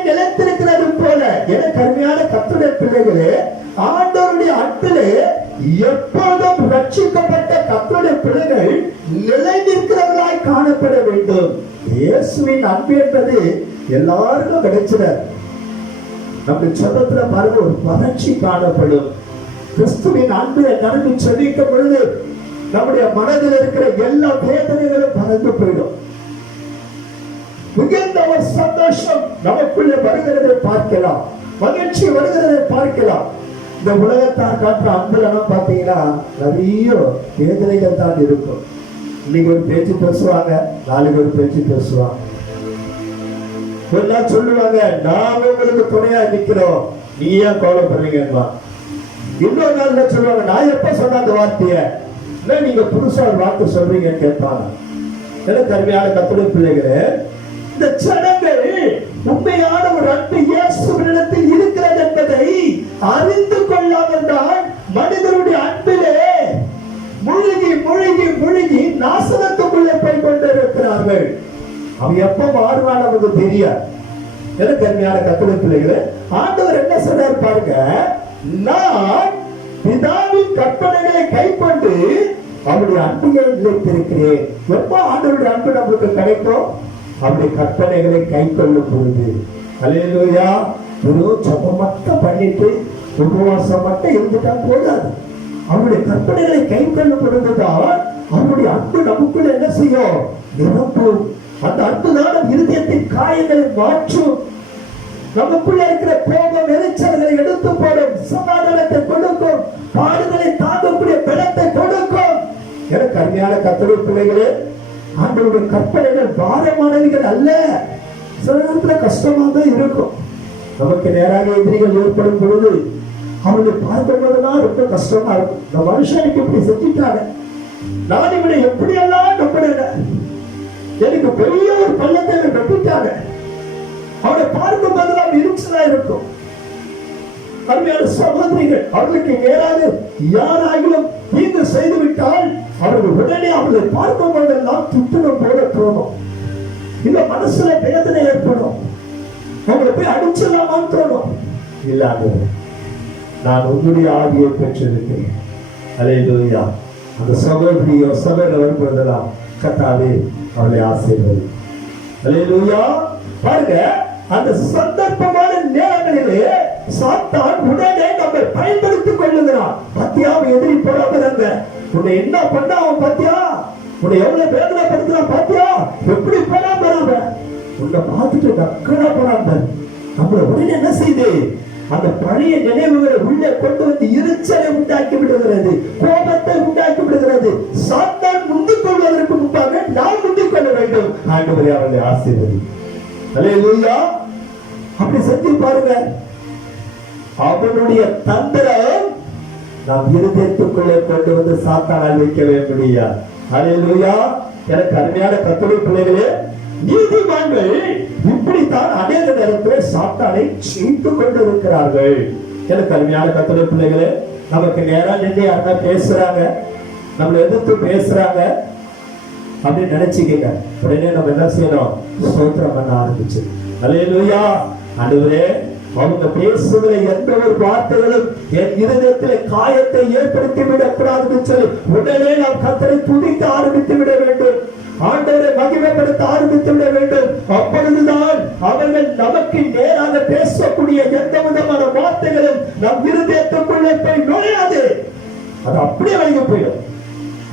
நிலைத்திருக்கிறது போல எனக்கு அருமையான கர்த்தருடைய பிள்ளைகளே, ஆண்டவருடைய அன்பிலே எப்போதும் ரட்சிக்கப்பட்ட கர்த்தருடைய பிள்ளைகள் நிலை நிற்கிறவர்களாய் காணப்பட வேண்டும். இயேசுவின் அன்பு என்பது எல்லாருக்கும் கிடைச்சிடாது. நம்ம சொந்தத்துல பாருங்க, ஒரு வறட்சி காணப்படும். கிறிஸ்துவின் அன்பை நடந்து சொல்லிக்கும் பொழுது நம்முடைய மனதில் இருக்கிற எல்லா வேதனைகளும் பறந்து போயிடும். மிகுந்த ஒரு சந்தோஷம் நமக்குள்ளே வருகிறதை பார்க்கலாம், மகிழ்ச்சி வருகிறதை பார்க்கலாம். இந்த உலகத்தார் காட்டுற அன்புலாம் பாத்தீங்கன்னா நிறைய வேதனைகள் தான் இருக்கும். இன்னைக்கு ஒரு பேச்சு பேசுவாங்க, நாளைக்கு ஒரு பேச்சு பேசுவாங்க. ஒரு நாள் சொல்லுவாங்க, நாங்க உங்களுக்கு துணையா நிக்கிறோம், நீ ஏன் கவலைப்படுறீங்க. இன்னொரு நாள் சொல்லுவாங்க, நான் எப்ப சொன்ன அந்த வார்த்தைய நீங்க புதுசா ஒரு வார்த்தை சொல்றீங்கன்னு கேட்பாங்க. எனக்கு அருமையான கர்த்தருடைய பிள்ளைகளே, இந்த ஜனங்கள் உண்மையான ஒரு அன்பு இயேசுவினிடத்தில் இருக்கிறது என்பதை அறிந்து கொள்ளாமல் தான் மனிதனுடைய அன்பிலே முழுகி முழுகி முழுகி நாசனத்துக்குள்ளே போய் கொண்டிருக்கிறார்கள். அவன் எப்ப மாறுவான் நமக்கு தெரியாது. எனக்கு அருமையான கர்த்தருடைய பிள்ளைகளே, ஆண்டவர் என்ன சொல்றார் பாருங்க, நான் பிதாவின் கற்பனைகளை கைக்கொண்டு அவருடைய அன்பிலே நிலைத்திருக்கிறேன். எப்ப ஆண்டவருடைய அன்பு நம்மளுக்கு கிடைக்கும்? அவருடைய கற்பனைகளை கை கொள்ளும் பொழுது. அல்லேலூயா. வெறும் ஜெபம் மட்டும் பண்ணிட்டு உபவாசம் மட்டும் இருந்துட்டா போதாது. அவருடைய கற்பனைகளை கை கொள்ளும் பொழுதுதான் அவருடைய அன்பு நமக்குள்ள என்ன செய்யும்? நிரப்பும். அந்த அன்புதான் இருதயத்தின் காயங்களை மாற்றும். நமக்குள்ள இருக்கிற கோபம் எரிச்சல்களை எடுத்து போடும், சமாதானத்தை கொடுக்கும், பாடுகளை தாங்கக்கூடிய பலத்தை கொடுக்கும். எனக்கு அருமையான கர்த்தருடைய பிள்ளைகளே, ஆண்டவருடைய கற்பனைகள் பாரமானவைகள் அல்ல. சில நேரத்துல கஷ்டமா தான் இருக்கும். நமக்கு நேராக எதிரிகள் ஏற்படும் பொழுது அவங்களை பார்க்கும் போதெல்லாம் ரொம்ப கஷ்டமா இருக்கும். இந்த மனுஷனுக்கு இப்படி செஞ்சுட்டாங்க, நான் இவனை எப்படியெல்லாம் நம்பினேன், எனக்கு பெரிய ஒரு பள்ளத்தை நம்பிட்டாங்க. அவனை பார்க்கும் போதெல்லாம் எரிச்சலா இருக்கும். அருமையான சகோதரிகள், அவர்களுக்கு நேராக யாராகிலும் தீங்கு செய்து விட்டால் அவர்கள் உடனே அவர்களை பார்க்கும் போதெல்லாம் துத்தனம் போல தோணும். இல்ல மனசுல வேதனை ஏற்படும். அவங்களை போய் அடிச்சலாமான்னு தோணும். இல்லாத நான் உன்னுடைய ஆவியை பெற்றிருக்கிறேன். அல்லேலூயா. அந்த சகோதரியோ சகோதரர் வரும்போதெல்லாம் கர்த்தாவே அவளை ஆசீர்வதி. அல்லேலூயா. பாருங்க, அந்த சந்தர்ப்பமான நேரங்களிலே சாத்தான் உடனே நம்மை பயன்படுத்திக் கொள்ளுகிறான். பத்தியா எதிரி போறாங்க, உன்னை என்ன பண்ண அவன் பத்தியா, உன்னை எவ்வளவு வேதனைப்படுத்துறான் பத்தியா, எப்படி போறாங்க, உன்னை பார்த்துட்டு நக்கலா போறாங்க. நம்மள உடனே என்ன செய்து அந்த பழைய நினைவுகளை உள்ளே கொண்டு வந்து எரிச்சலை உண்டாக்கி விடுகிறது, கோபத்தை உண்டாக்கி விடுகிறது. சாத்தான் முந்திக் கொள்வதற்கு முன்பாக நாம் முந்திக் கொள்ள வேண்டும். ஆண்டவரே அவர்களை ஆசீர்வதி. அல்லேலூயா. அப்படி செஞ்சு பாருங்க. அவனுடைய தந்திரம் நாம் இருதயத்துக்குள்ளே கொண்டு வந்து சாத்தானால் வைக்கவே முடியாது. அல்லேலூயா. எனக்கு அருமையான கர்த்தருடைய பிள்ளைகளே, நீதிமான்கள் இப்படித்தான் அநேக நேரத்தில் சாத்தானை ஜெயித்துக் கொண்டிருக்கிறார்கள். எனக்கு அருமையான கர்த்தருடைய பிள்ளைகளே, நமக்கு நேரா நின்று யாருன்னா பேசுறாங்க, நம்மளை எதிர்த்து பேசுறாங்க அப்படின்னு நினைச்சுக்கங்க. உடனே நம்ம என்ன செய்யணும்? ஸ்தோத்திரம் பண்ண ஆரம்பிச்சு, அல்லேலூயா, ஆண்டவரே அவங்க பேசுகிற எந்த ஒரு வார்த்தைகளும் என் இருதயத்தில் காயத்தை ஏற்படுத்தி விடக்கூடாதுன்னு சொல்லி உடனே நாம் கர்த்தரை துதிக்க ஆரம்பித்து விட வேண்டும். ஆண்டவரை மகிமைப்படுத்த ஆரம்பித்து விட வேண்டும். அப்பொழுதுதான் அவர்கள் நமக்கு நேராக பேசக்கூடிய எந்த விதமான வார்த்தைகளும் நம் இருதயத்துக்குள்ளே போய் நுழையாது. அது அப்படியே வழங்கி போயிடும்.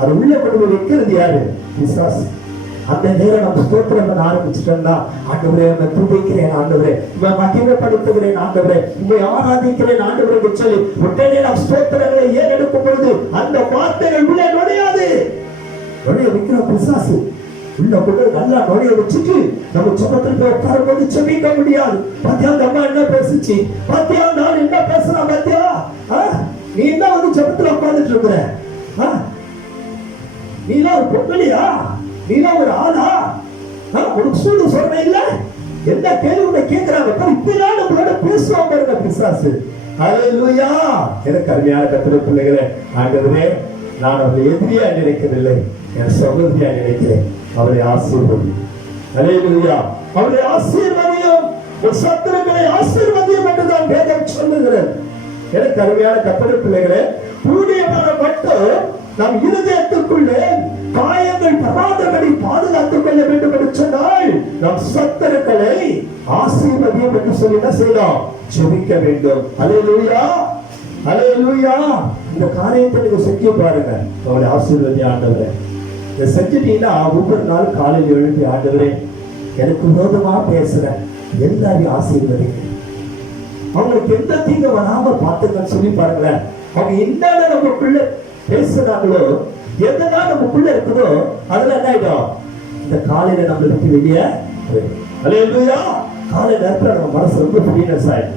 அது உள்ள கொண்டு வைக்கிறது யாரு? பிசாசு. அந்த நேரம் நம்ம ஸ்தோத்திரம் பண்ண ஆரம்பிச்சுட்டோம்னா, ஆண்டவரே உம்மை துதிக்கிறேன், ஆண்டவரே உம்மை மகிமைப்படுத்துகிறேன், ஆண்டவரே உம்மை ஆராதிக்கிறேன், ஆண்டவரே சொல்லி உடனே நாம் ஸ்தோத்திரங்களை ஏறெடுக்கும் பொழுது அந்த வார்த்தைகள் உள்ளே நுழையாது. நுழைய வைக்கிற பிசாசு உள்ள கொண்டு நல்லா நுழைய வச்சுட்டு நம்ம ஜெபத்தில் போய் உட்காரும் போது ஜெபிக்க முடியாது. பாத்தியா அந்த அம்மா என்ன பேசுச்சு, பாத்தியா நான் என்ன பேசுறேன், பாத்தியா நீ என்ன வந்து ஜெபத்தில் உட்கார்ந்துட்டு இருக்கிற, நீலாம் ஒரு பொங்கலியா, நீலாம் ஒரு ஆளா, உனக்கு சூடு சொல்ற இல்ல, என்ன கேள்வி உன்னை கேட்கிறாங்க, இப்படிலாம் நம்மளோட பேசுவாங்க பாருங்க பிசாசு. அல்லேலூயா. எனக்கு அருமையான கர்த்தருடைய பிள்ளைகளே, ஆண்டவரே நான் அவளை எதிரியா நினைக்கவில்லை, என் சகோதரியா நினைக்கிறேன். அவளை ஆசீர்வதி. அல்லேலூயா. அவளை ஆசீர்வதியும், உன் சத்துருக்களை ஆசீர்வதியும் என்றுதான் வேதம் சொல்லுகிறது. எனக்கு அருமையான கர்த்தருடைய பிள்ளைகளே, புண்ணியமான மட்டும் நம் இருதயத்துக்குள்ளே காயங்கள் பராதபடி பாதுகாத்துக் கொள்ள வேண்டும் என்று சொன்னால் நம் சத்துருக்களை ஆசீர்வதியும் என்று சொல்லி என்ன செய்யலாம்? ஜெபிக்க வேண்டும். அல்லேலூயா. அல்லேலூயா. இந்த காரியத்தை நீங்க செஞ்சு பாருங்க. அவளை ஆசீர்வதி ஆண்டவரே. இதை செஞ்சுட்டீங்கன்னா ஒவ்வொரு நாள் காலையில் எழுப்பி, ஆண்டவரே எனக்கு விரோதமா பேசுற எல்லாரையும் ஆசீர்வதிங்க, அவங்களுக்கு எந்த தீங்கு வராம பார்த்துக்கன்னு சொல்லி பாருங்களேன். அவங்க என்னென்ன நமக்குள்ள பேசுறாங்களோ, எதெல்லாம் நமக்குள்ள இருக்குதோ அதுல என்ன ஆயிடும்? இந்த காலையில நம்மளுக்கு வெளியே அல்லேலூயா. காலை நேரத்துல நம்ம மனசு ரொம்ப ஃப்ரீனஸ் ஆயிடும்,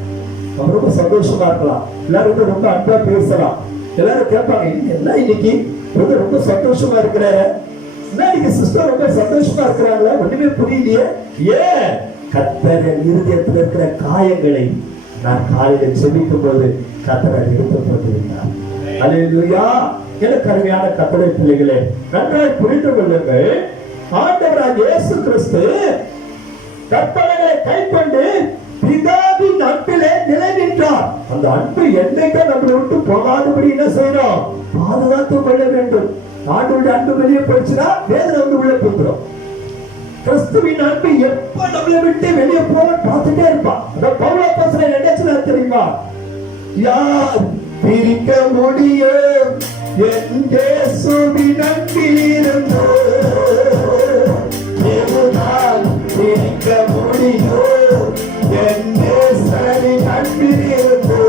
நம்ம ரொம்ப சந்தோஷமா இருக்கலாம், எல்லாரும் ரொம்ப அன்பா பேசலாம். எல்லாரும் கேட்பாங்க, என்ன இன்னைக்கு ரொம்ப சந்தோஷமா இருக்கிற, இன்னைக்கு சிஸ்டர் ரொம்ப சந்தோஷமா இருக்கிறாங்களா, ஒண்ணுமே புரியலையே. ஏன்? கர்த்தர் இருதயத்தில் இருக்கிற காயங்களை நான் காலையில ஜெபிக்கும் போது கர்த்தர் எடுத்து போட்டிருந்தார். அல்லேலூயா. எனக்கு அருமையான கர்த்தருடைய பிள்ளைகளே, நன்றாய் புரிந்து கொள்ளுங்கள். ஆண்டவராகிய இயேசு கிறிஸ்து கற்பனைகளை கைக்கொண்டு பிதாவின் அன்பிலே நிலை நின்றார். அந்த அன்பு என்னைக்கும் நம்மளை விட்டு போகாதபடி என்ன செய்யணும்? பாதுகாத்துக் கொள்ள வேண்டும். ஆண்டவருடைய அன்பு வெளியே போயிடுச்சுன்னா வேதனை வந்து உள்ள போகிறோம். கிறிஸ்துவின் அன்பு எப்ப நம்மளை விட்டு வெளியே போக பார்த்துட்டே இருப்பான். அதான் பவுல் அப்போஸ்தலன் என்ன சொன்னார் தெரியுமா? யார் பிரிக்க முடியும் என் இயேசுவின் அன்பிலிருந்து? எதுதான் பிரிக்க முடியும் என் இயேசுவின் அன்பிலிருந்து?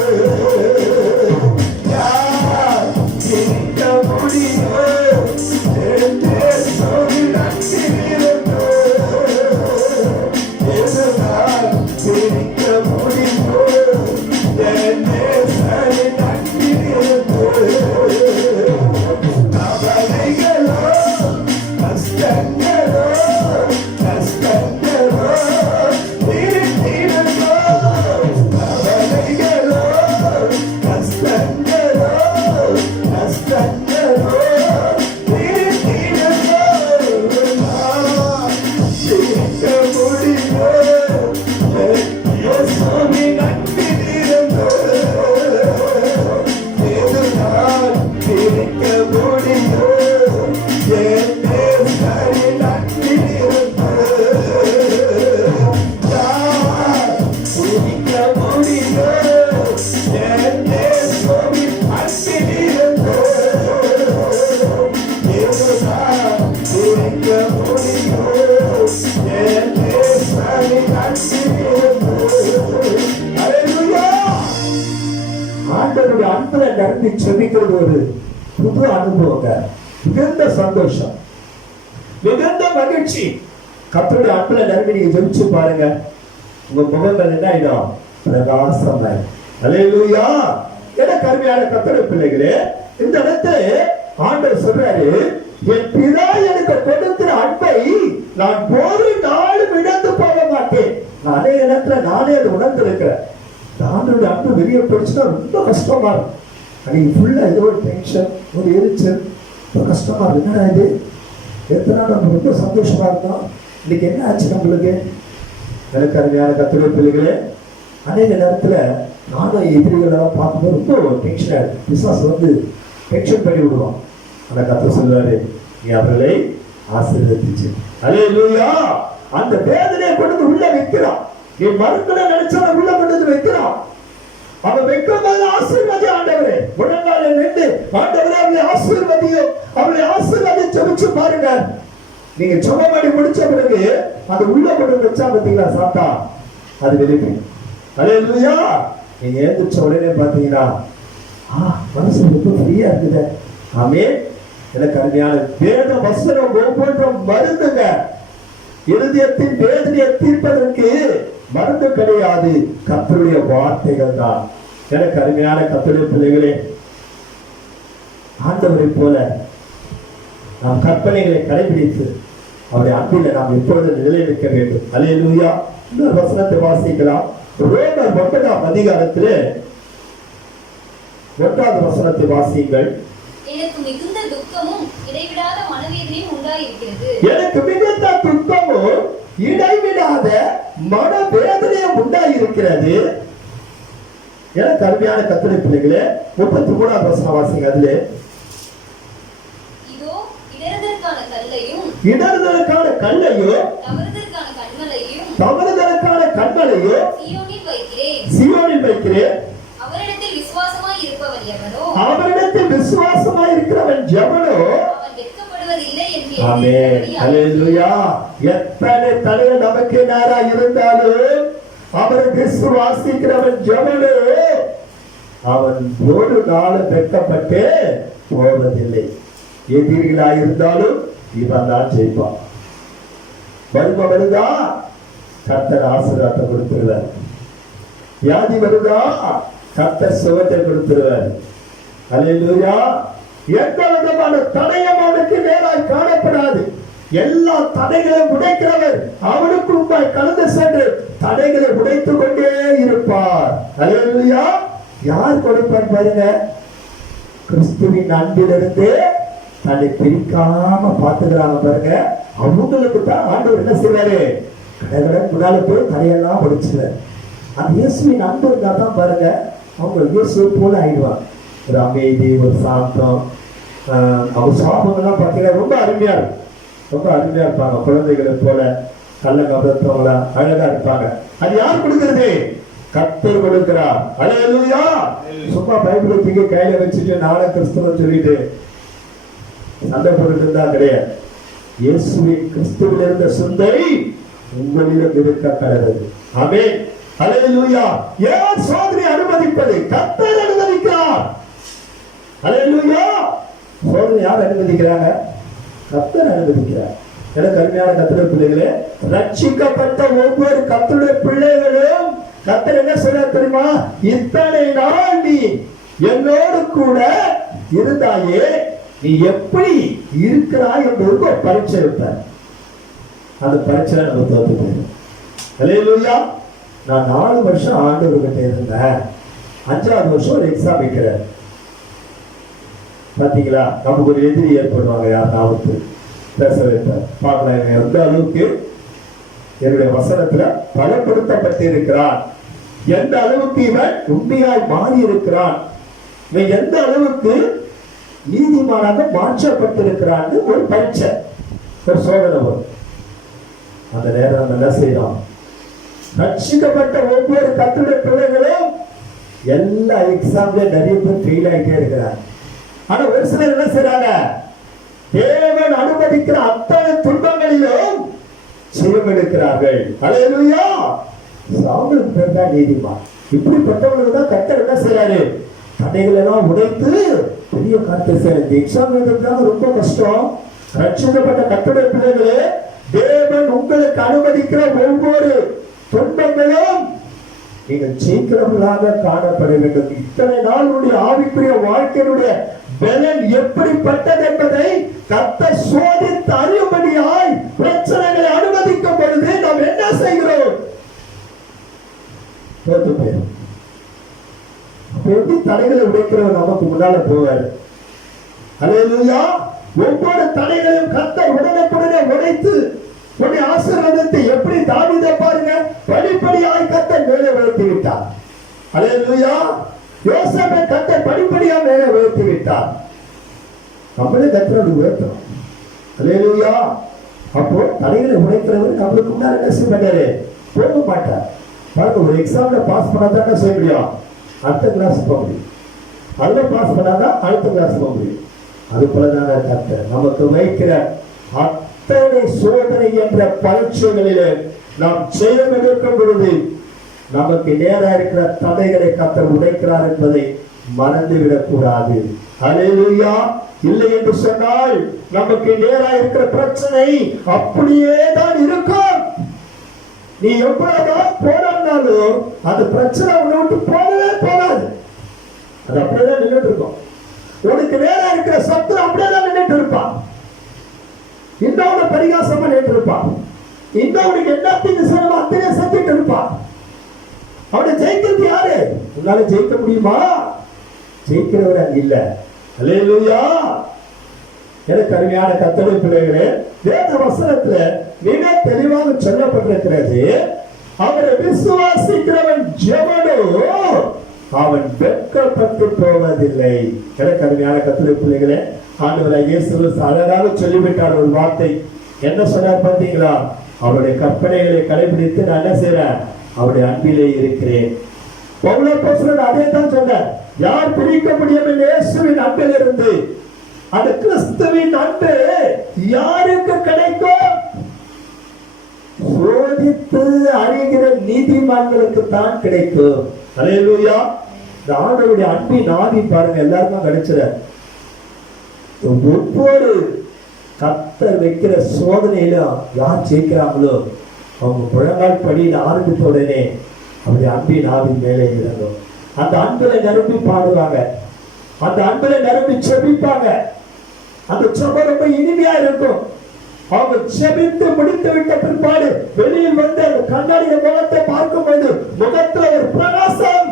யார் பிரிக்க முடியும் என் இயேசுவின் அன்பிலிருந்து? எதுதான் பிரிக்க முடியும் என் இயேசுவின் அன்பிலிருந்து? கவலைகளோ கஷ்டங்களோ கஷ்டங்களோ இருட்டினோ, கவலைகளோ கஷ்டங்களோ கஷ்டங்களோ இருட்டினோ, இருக்க முடியும் இயேசுவின் அன்பிலிருந்து. எதுதான் பிரிக்க முடியும் என் இயேசுவின் அன்பிலிருந்து? யார் பிரிக்க முடியும் என் இயேசுவின் அன்பிலிருந்து? எதுதான் பிரிக்க முடியும் என் இயேசுவின் அன்பிலிருந்து? ஹல்லேலூயா! ஆண்டவருடைய அன்புல நடந்து செபிக்கிறது ஒரு புது அனுபவங்க. மிகுந்த சந்தோஷம், மிகுந்த மகிழ்ச்சி. கர்த்தருடைய அன்புல நிரம்பி நீங்க ஜெபிச்சு பாருங்க, உங்க முகங்கள் என்ன ஆயிடும்? பிரகாசமாய். ஹல்லேலூயா! எனக்கு அருமையான கர்த்தருடைய பிள்ளைகளே, இந்த இடத்துல ஆண்டவர் சொல்றாரு, என் பிதா எனக்கு கொடுக்கிற அன்பை நான் ஒரு நாளும் இழந்து போக மாட்டேன். அநேக இடத்துல நானே அதை உணர்ந்து இருக்கிறேன். ஆண்டவருடைய அன்பு வெளியே போயிடுச்சுன்னா ரொம்ப கஷ்டமா இருக்கும். அன்னைக்கு ஃபுல்லா ஏதோ ஒரு டென்ஷன், ஒரு எரிச்சல், ரொம்ப கஷ்டமா இருக்கு. என்னடா இது, எத்தனை நம்ம ரொம்ப சந்தோஷமா இருந்தோம், இன்னைக்கு என்ன ஆச்சு நம்மளுக்கு? எனக்கு அருமையான கர்த்தருடைய பிள்ளைகளே, அநேக நேரத்துல நானும் எதிரிகளெல்லாம் பார்க்கும்போது ரொம்ப டென்ஷன் ஆயிடும். பிசாசு வந்து டென்ஷன் பண்ணி விடுவான். ஆனா கர்த்தர் சொல்றாரு, நீ அவர்களை ஆசீர்வதிச்சு. ஹல்லேலூயா! அந்த வேதனையை கொண்டு உள்ள வைக்கிறான். நீ மறுக்கல நினைச்சவன் உள்ள கொண்டு வைக்கிறான். அவன் வைக்கும்போது ஆசீர்வாதி ஆண்டவரே, முழங்கால நின்று ஆண்டவரே அவளை ஆசீர்வதியும், அவளை ஆசீர்வாதிச்சு வச்சு பாருங்க. நீங்க சுமமாடி முடிச்ச பிறகு அது உள்ள கொண்டு வச்சா பார்த்தீங்களா சாத்தா, அது வெளியே. ஹல்லேலூயா! நீங்க எழுந்திரிச்ச உடனே பாத்தீங்கன்னா மனசு ரொம்ப ஃப்ரீயா இருக்குது. ஆமென். எனக்கு அருமையான வேத வசனம் ஒவ்வொன்றும் மருந்துங்க. இருதயத்தின் வேதனையை தீர்ப்பதற்கு மருந்து கிடையாது, கர்த்தருடைய வார்த்தைகள் தான். எனக்கு அருமையான கர்த்தருடைய பிள்ளைகளே, ஆண்டவரை போல நாம் கற்பனைகளை கடைபிடித்து அவருடைய அன்பில் நாம் எப்பொழுது நிலைநிற்க வேண்டும். ஹல்லேலூயா! இன்னொரு வசனத்தை வாசிக்கலாம். ரோமர் 9ஆம் அதிகாரத்திலே 1வது வசனத்தை வாசியுங்கள். எனக்கு மிகுந்த துக்கமும் இடைவிடாத மனவேதனையும் உண்டாயிருக்கிறது. எனக்கு மிகுந்த துக்கமும் இடைவிடாத மனவேதனையும் உண்டாயிருக்கிறது. எனக்கு அருமையான கர்த்தருடைய பிள்ளைகளே, 33வது வசனம் வாசிங்க. அதிலே இதோ இடறுதலுக்கான கல்லையும் இடறுதலுக்கான கல்லையும் தவறுதலுக்கான கண்மலையும் சீயோனில் வைக்கிறேன். அவரிடத்தில் விசுவாசமாய் இருப்பவன் எவனோ, அவரிடத்தில் விசுவாசமாய் இருக்கிறவன் எவனோ அவன் வெட்கப்படுவதில்லை என்று. ஆமென். ஹல்லேலூயா! எத்தனை தலைகள் நமக்கு நேரா இருந்தாலும் அவரை விசுவாசிக்கிறவன் எவனோ அவன் ஒரு நாள் வெட்கப்பட்டு போவதில்லை. எதிரிகளாய் இருந்தாலும் இவன் தான் ஜெயிப்பான். வறுமை வருதா, கர்த்தர் ஆசீர்வாதத்தை கொடுத்துருவார். வியாதி வருதா, கர்த்தர் சுகத்தை கொடுத்துருவார். ஹல்லேலூயா! எந்த விதமான தடயம் அவனுக்கு நேராய் காணப்படாது. எல்லா தடைகளையும் உடைக்கிறவர் அவனுக்கு முன்பாய் கடந்து சென்று தடைகளை உடைத்துக் கொண்டே இருப்பார். ஹல்லேலூயா! யார் கொடுப்பார் பாருங்க, கிறிஸ்துவின் அன்பிலிருந்து தன்னை பிரிக்காம பாத்துக்கிறாங்க பாருங்க, அவங்களுக்கு தான் ஆண்டவர் என்ன செய்வாரு, கடகடன் முன்னால போய் தடையெல்லாம் உடைச்சுவார். அந்த இயேசுவின் அன்பு இருந்தா தான் பாருங்க அவங்க இயேசு போல ஆயிடுவாங்க. ஒரு அமைதி, ஒரு சாந்தம். அவங்க சாபங்கள்லாம் பார்த்தீங்கன்னா ரொம்ப அருமையா இருக்கும், ரொம்ப அருமையா இருப்பாங்க. குழந்தைகளை போல நல்ல கபத்தவங்களா அழகா இருப்பாங்க. அது யார் கொடுக்கிறது? கர்த்தர் கொடுக்கிறார். அல்லேலூயா. சும்மா பைபிளை தூக்கி கையில வச்சுட்டு நானே கிறிஸ்துவன் சொல்லிட்டு சண்டை போட்டு தான் கிடையாது. இயேசுவின் கிறிஸ்துவில் இருந்த சிந்தை உங்களிடம் இருக்க கடவுள். ஆமென். அல்லேலூயா. ஏன் சோதனை அனுமதிப்பது? கர்த்தர் அனுமதிக்கிறார். அல்லேலூயா. சோதனை யார் அனுமதிக்கிறாங்க? கர்த்தர் அனுமதிக்கிறார். எனக்கு அருமையான கர்த்தருடைய பிள்ளைகளே, ரட்சிக்கப்பட்ட ஒவ்வொரு கர்த்தருடைய பிள்ளைகளும் கர்த்தர் என்ன சொல்ல தெரியுமா? இத்தனை நாள் நீ என்னோடு கூட இருந்தாயே, நீ எப்படி இருக்கிறாய் என்பதற்கு ஒரு பரீட்சை இருப்பார். அந்த பரீட்சை நம்ம தோத்து போயிடும். அல்லேலூயா. நான் 4 வருஷம் ஆண்டவர்கிட்ட இருந்தேன், 5வது வருஷம் ஒரு எக்ஸாம் வைக்கிறேன். பாத்தீங்களா? நமக்கு ஒரு எதிரி ஏற்படுவாங்க, யாருனாவது பேச வைப்பார். பார்க்கலாம் எந்த அளவுக்கு என்னுடைய வசனத்துல பலப்படுத்தப்பட்டு இருக்கிறான், எந்த அளவுக்கு இவன் உண்மையாய் மாறி இருக்கிறான், இவன் எந்த அளவுக்கு நீதிமானாக மாற்றப்பட்டிருக்கிறான். ஒரு பரீட்சை, ஒரு சோதனை வரும். அந்த நேரம் நம்ம என்ன செய்யணும்? ரட்சிக்கப்பட்ட ஒவ்வொரு கர்த்தருடைய பிள்ளைகளும் எல்லா எக்ஸாம்ல நிறைய பேர் ஃபெயில் ஆகிட்டே இருக்கிறாங்க. ஆனா ஒரு சிலர் என்ன செய்யறாங்க? தேவன் அனுமதிக்கிற அத்தனை துன்பங்களிலும் ஜெயம் எடுக்கிறார்கள். அல்லேலூயா. அவங்களுக்கு பேர் தான் நீதிமான். இப்படிப்பட்டவங்களுக்கு தான் கர்த்தர் என்ன செய்யறாரு? தடைகள் எல்லாம் உடைத்து பெரிய காரியத்தை செய்யறது. எக்ஸாம் எழுதுறது ரொம்ப கஷ்டம். ரட்சிக்கப்பட்ட கர்த்தருடைய பிள்ளைகளே, தேவன் உங்களுக்கு அனுமதிக்கிற ஒவ்வொரு துன்பங்களும் நீங்கள் ஜெயிக்கிறவர்களாக காணப்பட வேண்டும். இத்தனை நாளுடைய ஆவிக்குரிய வாழ்க்கையினுடைய பலன் எப்படிப்பட்டது என்பதை கர்த்தர் சோதித்து அறியும்படியாய் பிரச்சனைகளை அனுமதிக்கும் பொழுது நாம் என்ன செய்கிறோம்? தோத்து போயிடும். எப்படி தடைகளை உடைக்கிறவர் நமக்கு முன்னால போவார். அல்லேலூயா. ஒவ்வொரு தடைகளையும் கர்த்தர் உடனுக்குடனே உடைத்து உடைய ஆசீர்வாதத்தை எப்படி தாவீதை பாருங்க, படிப்படியாய் கர்த்தர் மேலே உயர்த்தி விட்டார். அல்லேலூயா. யோசேப்பை கர்த்தர் படிப்படியாக மேலே உயர்த்தி விட்டார். நம்மளே கர்த்தரை உயர்த்தணும். அல்லேலூயா. அப்போ தடைகளை உடைக்கிறவர் நம்மளுக்கு முன்னாடி என்ன செய்ய மாட்டாரு? போக மாட்டார். பாருங்க, ஒரு எக்ஸாம்ல பாஸ் பண்ணாதான் என்ன செய்ய முடியும்? அடுத்த கிளாஸ் போக முடியும். அதுல பாஸ் பண்ணாதான் அடுத்த கிளாஸ் போக முடியும். அது போலதான் கர்த்தர் நமக்கு வைக்கிற அத்தனை சோதனை என்ற பரீட்சைகளிலே நாம் ஜெயம் எடுக்கும் பொழுது நமக்கு நேரா இருக்கிற தடைகளை கர்த்தர் உடைக்கிறார் என்பதை மறந்துவிடக் கூடாது. அல்லேலூயா. இல்லை என்று சொன்னால் நமக்கு நேரா இருக்கிற பிரச்சனை அப்படியே தான் இருக்கும். நீ எவ்வளவுதான் போராடினாலும் அந்த பிரச்சனை உன்னை விட்டு போகவே போகாது. அது அப்படியேதான் நின்றுட்டு இருக்கும். உனக்கு நேரா இருக்கிற சத்துரு அப்படியேதான் நின்றுட்டு இருப்பான். இன்னொரு பரிகாசமா நின்று இருப்பான். இன்னொருக்கு எல்லாத்தையும் செய்யணும் அத்தனை செஞ்சுட்டு இருப்பான். அவனை ஜெயிக்கிறது யாரு? உன்னால ஜெயிக்க முடியுமா? ஜெயிக்கிறவர் அங்க இல்ல. அல்லேலூயா. எனக்கு அருமையான கர்த்தருடைய பிள்ளைகளே, வேத வசனத்துல மிக தெளிவாக சொல்லப்பட்டிருக்கிறது, அவரை விசுவாசிக்கிறவன் எவனோ அவன் வெட்கப்பட்டு போவதில்லை. எனக்கு அருமையான கர்த்தருடைய பிள்ளைகளே, ஆண்டவராகிய இயேசு அழகாக சொல்லிவிட்டார் ஒரு வார்த்தை. என்ன சொன்னார் பார்த்தீங்களா? அவருடைய கற்பனைகளை கடைபிடித்து நான் என்ன செய்றேன்? அவருடைய அன்பிலே இருக்கிறேன். பவுலப்போஸ்தலன் அதே தான் சொன்னார். யார் பிரிக்க முடியும்? இயேசுவின் அன்பில் இருந்து. அந்த கிறிஸ்துவின் அன்பு யாருக்கு கிடைக்கும்? சோதித்து அறிகிற நீதிமான்களுக்கு தான் கிடைக்கும். அல்லேலூயா. இந்த ஆண்டவருடைய அன்பின் ஆவி பாருங்க, எல்லாருக்கும் கிடைச்சிட. ஒவ்வொரு கர்த்தர் வைக்கிற சோதனையிலும் யார் ஜெயிக்கிறாங்களோ அவங்க முழங்கால் படியில் ஆரம்பித்த உடனே அவருடைய அன்பின் ஆவி மேலே இறங்கும். அந்த அன்பில நிரம்பி பாடுவாங்க, அந்த அன்பில நிரம்பி செபிப்பாங்க. அந்த செபம் ரொம்ப இனிமையா இருக்கும். அவங்க செபித்து முடித்து விட்ட பிற்பாடு வெளியில் வந்து அந்த கண்ணாடிய முகத்தை பார்க்கும்போது முகத்துல ஒரு பிரகாசம்.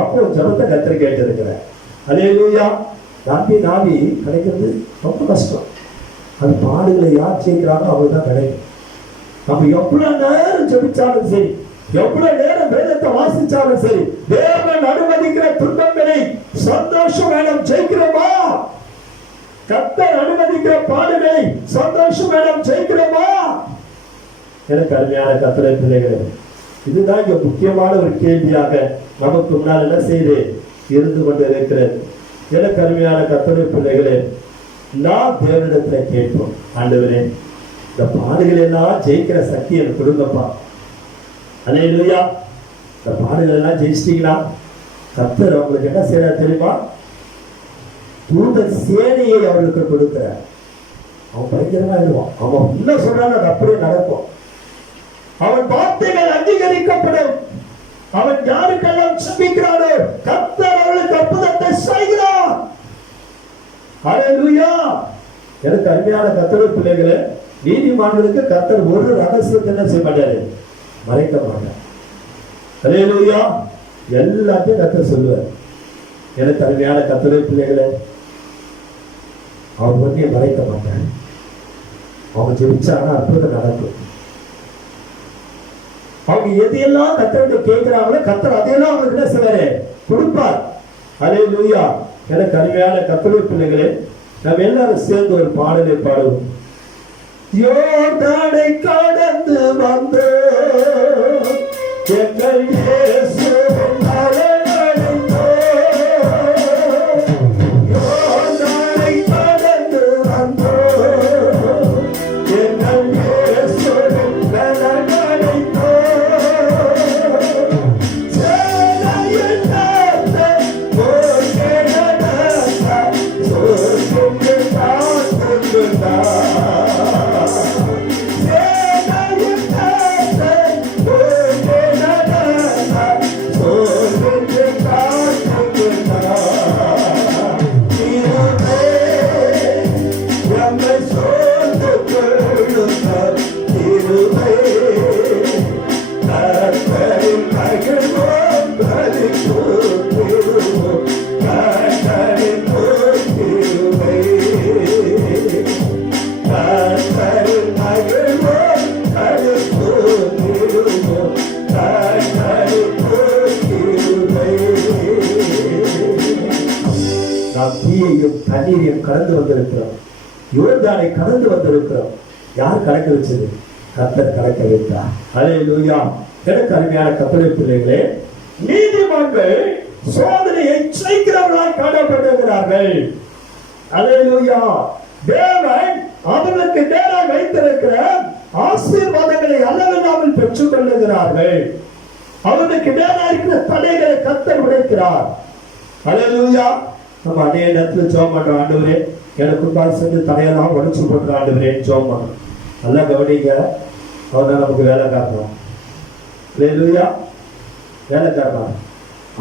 அப்போ ஜபத்தை கர்த்தர் கேட்டிருக்கிறார். அல்லேலூயா. அன்பின் ஆவி கிடைக்கிறது ரொம்ப கஷ்டம். அது பாடுகளை யார் செய்கிறாங்களோ அவங்க தான் கிடைக்கும். நம்ம எவ்வளவு நேரம் ஜெபிச்சாலும் சரி, எவ்வளவு நேரம் வேதத்தை வாசிச்சாலும் சரி, தேவன் அனுமதிக்கிற துன்பங்களை சந்தோஷம் வேணும் ஜெயிக்கிறோமா? கர்த்தர் அனுமதிக்கிற பாடுகளை சந்தோஷம் வேணும் ஜெயிக்கிறோமா? எனக்கு அருமையான கர்த்தருடைய பிள்ளைகளே, இதுதான் இங்க முக்கியமான ஒரு கேள்வியாக நமக்கு முன்னால் என்ன செய்து இருந்து கொண்டு இருக்கிறது. எனக்கு அருமையான கர்த்தருடைய பிள்ளைகளே, நான் தேவனிடத்துல கேட்போம், ஆண்டவரே இந்த பாடுகள் எல்லாம் ஜெயிக்கிற சக்தி எனக்கு கொடுங்கப்பா. அல்லேலூயா. இந்த பாடுகள் எல்லாம் ஜெயிச்சிட்டீங்களா? கர்த்தர் அவங்களுக்கு என்ன செய்யறார் தெரியுமா? தூத சேனையை அவர்களுக்கு கொடுக்கிறார். அவன் பயங்கரமா இருவான். அவன் என்ன சொல்றான் அது அப்படியே நடக்கும். அவன் வார்த்தைகள் அங்கீகரிக்கப்படும். அவன் யாருக்கெல்லாம் செபிக்கிறானோ கர்த்தர் அவர்களுக்கு அற்புதத்தை செய்கிறார். அல்லேலூயா. எனக்கு அருமையான கர்த்தருடைய பிள்ளைகளே, நீதிமான்களுக்கு கர்த்தர் ஒரு ரகசியத்தை என்ன செய்ய மாட்டாரு, மறைக்க மாட்டார். அல்லேலூயா. எல்லாத்தையும் கர்த்தர் சொல்லுவார். எனக்கு அருமையான கர்த்தருடைய பிள்ளைகளே, அவங்க பற்றிய மறைக்க மாட்டார். அவங்க ஜெபிச்சாங்கன்னா அற்புதம் நடக்கும். அவங்க எதையெல்லாம் கர்த்தர்கிட்ட கேட்கிறாங்களோ கர்த்தர் அதையெல்லாம் அவங்களுக்கு என்ன செய்வாரு, கொடுப்பார். அல்லேலூயா. எனக்கு அருமையான கர்த்தருடைய பிள்ளைகளே, நம்ம எல்லாரும் சேர்ந்து ஒரு பாடலை பாடுவோம். யோர்தானை கடந்து வந்து எங்கள் இயேசுவின் அலையடைந்தோ. யோர்தானை கடந்து வந்தோ எங்கள் இயேசுவின் அலையடைந்தோ. சேனையின் கர்த்தர் போர்க்கே நடந்தார், சோர்வுக்கு தான் கொண்டார். தண்ணீரையும் கடந்து வந்திருக்கிறோம். யோர்தானை கடந்து வந்திருக்கிறோம். யார் கடக்க வச்சது? கர்த்தர் கடக்க வைத்தார். அல்லேலூயா. எனக்கு அருமையான கர்த்தருடைய பிள்ளைகளே, நீதிமான்கள் சோதனையை ஜெயிக்கிறவர்களாய் காணப்படுகிறார்கள். அல்லேலூயா. தேவன் அவர்களுக்கு நேராக வைத்திருக்கிற ஆசீர்வாதங்களை அளவில்லாமல் பெற்றுக் கொள்ளுகிறார்கள். அவர்களுக்கு நேராக இருக்கிற தடைகளை கர்த்தர் உடைக்கிறார். அல்லேலூயா. நம்ம அதே நேரத்தில் ஜெபம் பண்றோம், ஆண்டவரே எனக்கு முன்பாக சென்று தடையெல்லாம் உடைச்சு போட்டுற ஆண்டவரே ஜெபம் பண்றோம். நல்லா கவனிங்க, அவர்தான் நமக்கு வேலை காரணம். அல்லேலூயா. வேலை காரணம்.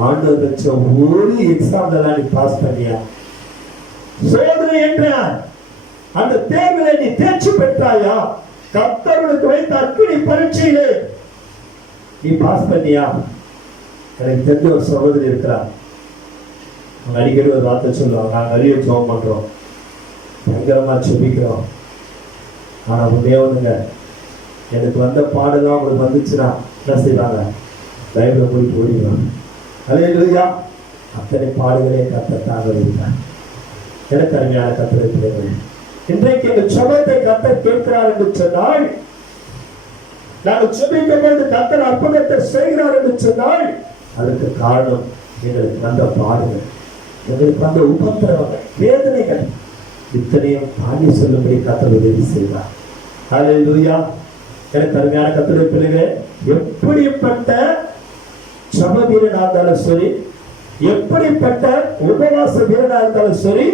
ஆண்டவர் வச்ச ஒரு எக்ஸாம்ல நீ பாஸ் பண்ணியா? சோதனை என்ற அந்த தேர்விலை நீ தேர்ச்சி பெற்றாயா? கர்த்தருக்கு வைத்த அக்கினி பரீட்சையிலே நீ பாஸ் பண்ணியா? எனக்கு தெரிஞ்ச ஒரு சகோதரி இருக்கிறார். அவங்க அடிக்கடி ஒரு வார்த்தை சொல்லுவாங்க, நாங்கள் நிறைய ஜெபம் பண்றோம், பயங்கரமா செபிக்கிறோம், ஆனா ஒன்னே ஒண்ணுங்க, எனக்கு வந்த பாடலாம் அவங்களுக்கு வந்துச்சுன்னா என்ன செய்வாங்க? பைபிளை போய் ஓடிடுவாங்க. அல்லேலூயா. அத்தனை பாடுகளே கர்த்தர் தாங்க வைத்தார். எனக்கு அருமையான கர்த்தருடைய பிள்ளைகளே, இன்றைக்கு இந்த ஜெபத்தை கர்த்தர் கேட்கிறார் என்று சொன்னால், நாங்கள் செபிக்கும் போது கர்த்தர் அற்புதத்தை செய்கிறார் என்று சொன்னால், அதுக்கு காரணம் எங்களுக்கு வந்த பாடுகள், எங்களுக்கு வந்த உபத்திரவங்கள், வேதனைகள், இத்தனையும் தாண்டி சொல்லும்படி கர்த்தர் உதவி செய்வார். அல்லேலூயா. எனக்கு அருமையான கர்த்தருடைய பிள்ளைகளே, எப்படிப்பட்ட ஜெப வீரனா இருந்தாலும் சரி, எப்படிப்பட்ட உபவாச வீரனா இருந்தாலும் சரி,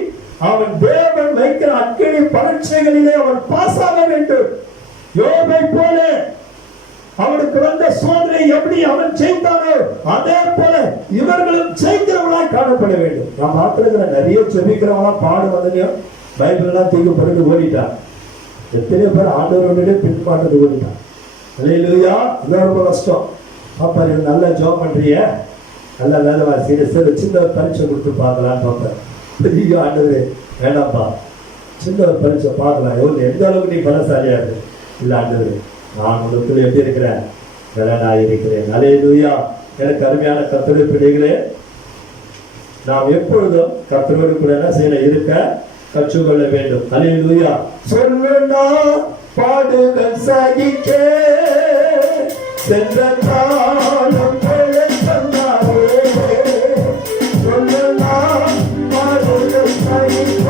அவன் தேவன் வைக்கிற அக்கினி பரீட்சைகளிலே அவன் பாஸ் ஆக வேண்டும். யோபை போல அவனுக்கு வந்த சோதனை எப்படி அவன் ஜெயித்தானோ அதே போல இவர்களும் ஜெயிக்கிறவர்களாய் காணப்பட வேண்டும். நான் பார்த்திருக்கிற நிறைய செபிக்கிறவங்களா பாடு வந்தனையும் பைபிள் எல்லாம் தூக்கி போட்டு ஓடிட்டான். எத்தனையோ பேர் ஆண்டவரோட பின்பாட்டு ஓடிட்டான். அல்லேலூயா. இது ரொம்ப கஷ்டம். பாப்பா நீ நல்லா ஜெபம் பண்றிய, நல்லா வேலை வாசி, சின்ன ஒரு பரீட்சை கொடுத்து பார்க்கலான்னு பார்ப்பேன். பெரிய ஆண்டவரே வேண்டாம்ப்பா, சின்ன ஒரு பரீட்சை பார்க்கலாம், எவ்வளவு எந்த அளவுக்கு நீ பலசாலியா இருக்கு. இல்லை ஆண்டவரே, நான் உங்களுக்குள்ள எப்படி இருக்கிறேன், பலனாயிருக்கிறேன். அல்லேலூயா. எனக்கு அருமையான கர்த்தருடைய பிள்ளைகளே, நாம் எப்பொழுதும் கர்த்தரோடு கூட என்ன செய்ய இருக்க கற்றுக்கொள்ள வேண்டும். அல்லேலூயா. சொல்லுனா பாடுகள் சகிக்க சென்ற காலம் சொன்னாரே, சொல்லுனா பாடுகள் சகிக்க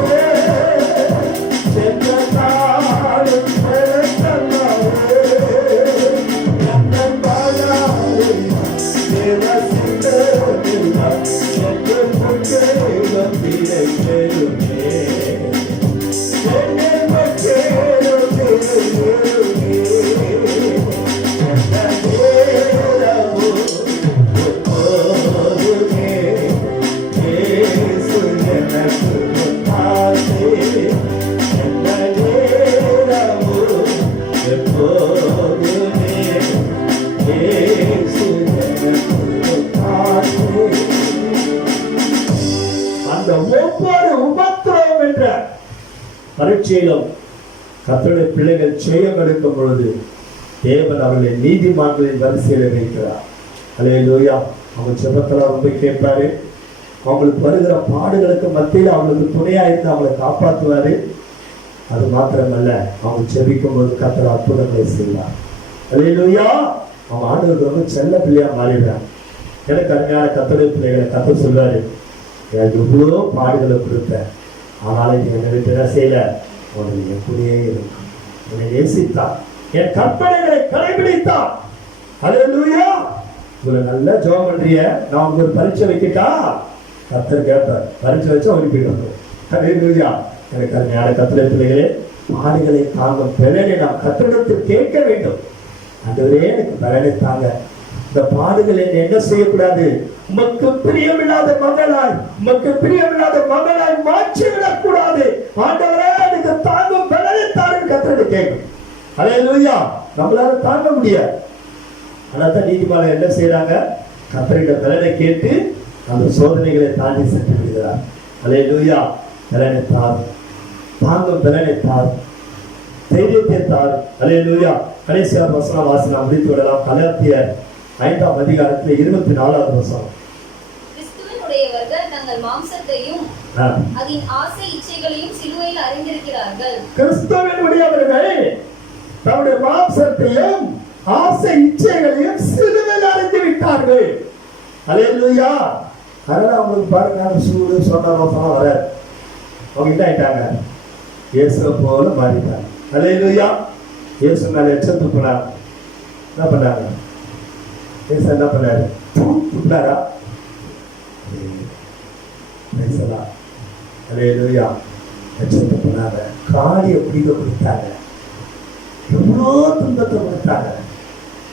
சென்ற காலம் சொன்னாரே, என் பாடாரே தேவசித்தமில்லா என்று முக்கேலம் பிழைத்தேருமே, என்னை முக்கேலம் பிழைத்தேருமே, எந்த நேரமோ எப்போதுமே இயேசு எனக்கு முன்னாலே, எந்த நேரமோ எப்போதுமே இயேசு எனக்கு முன்னாலே. அந்த ஒவ்வொரு உபத்திரவம் என்ற பரீட்சையிலும் கர்த்தருடைய பிள்ளைகள் ஜெயம் எடுக்கும் பொழுது தேவன் அவர்களை நீதிமான்களின் வரிசையில் வைக்கிறார். அல்லேலூயா. அவங்க ஜெபத்துல ரொம்ப கேட்பாரு. அவங்களுக்கு வருகிற பாடுகளுக்கு மத்தியில் அவங்களுக்கு துணையா இருந்து அவங்களை காப்பாற்றுவாரு. அது மாத்திரமல்ல, அவங்க ஜெபிக்கும் போது கர்த்தர் அற்புதங்களை செய்வார். அல்லேலூயா. அவன் ஆண்டவருக்கு ரொம்ப செல்ல பிள்ளையா மாறிடுறான். எனக்கு அருமையான கர்த்தருடைய பிள்ளைகளை கர்த்தர் சொல்றாரு, எனக்கு இவ்வளோ பாடுகளை கொடுத்தேன், ஆனாலும் நீ என்னை விட்டு என்ன செய்யல, உனக்கு எப்படியே இருக்கும், என்னை நேசித்தான், என் கற்பனைகளை கடைபிடித்தான். அல்லேலூயா. இவ்வளவு நல்ல ஜெபம் பண்றிய, நான் உங்களுக்கு ஒரு பரீட்சை வைக்கிட்டா? கர்த்தர் கேட்பார். பரீட்சை வச்சா ஓடி போயிடுவாங்க. அல்லேலூயா. எனக்கு அருமையான கர்த்தருடைய பிள்ளைகளே, பாடுகளை தாங்கும் பலனை நாம் கர்த்தரிடத்தில் கேட்க வேண்டும். ஆண்டவரே எனக்கு பலனை தாங்க, இந்த பாடுகளை என்ன செய்யக்கூடாது, உமக்கு பிரியமில்லாத மகளாய், உமக்கு பிரியமில்லாத மகளாய் மாற்றிவிடக் கூடாது. ஆண்டவரே எனக்கு தாங்கும் பலனை தாருன்னு கர்த்தரிடம் கேட்கும். அல்லேலூயா. நம்மளால தாங்க முடியாது. அதான் நீதிமான்கள் என்ன செய்யறாங்க, கர்த்தரிட பலனை கேட்டு அந்த சோதனைகளை தாண்டி சென்று விடுகிறார். அல்லேலூயா. பலனை தார், தாங்கும் பலனை தார், தைரியத்தை தார். அல்லேலூயா. கடைசியாக வசனம் வாசினா முடித்து விடலாம். கலாத்தியர் 5ஆம் அதிகாரத்தில் 24வது வசனம். கிறிஸ்துவினுடையவர்கள் தங்கள் மாம்சத்தையும் அதன் ஆசை இச்சைகளையும் சிலுவையில் அறிந்திருக்கிறார்கள். கிறிஸ்துவினுடையவர்கள் தம்முடைய மாம்சத்தையும் ஆசை இச்சைகளையும் சிலுவையில் அறிந்து விட்டார்கள். அல்லேலூயா. அதனால அவங்களுக்கு பாருங்க, சூடு சொன்ன வசனம் வர அவங்க என்ன ஆயிட்டாங்க, இயேசுவை போல மாறிட்டாங்க. அல்லேலூயா. இயேசு மேல எச்சம் துப்புனார். என்ன பண்ணாங்க, இயேசு என்ன பண்ணாரு, துப்புனாரா? அல்லேலூயா. எச்சம் துப்புனாங்க, காலியை பிடிக்க கொடுத்தாங்க, எவ்வளோ துன்பத்தை கொடுத்தாங்க.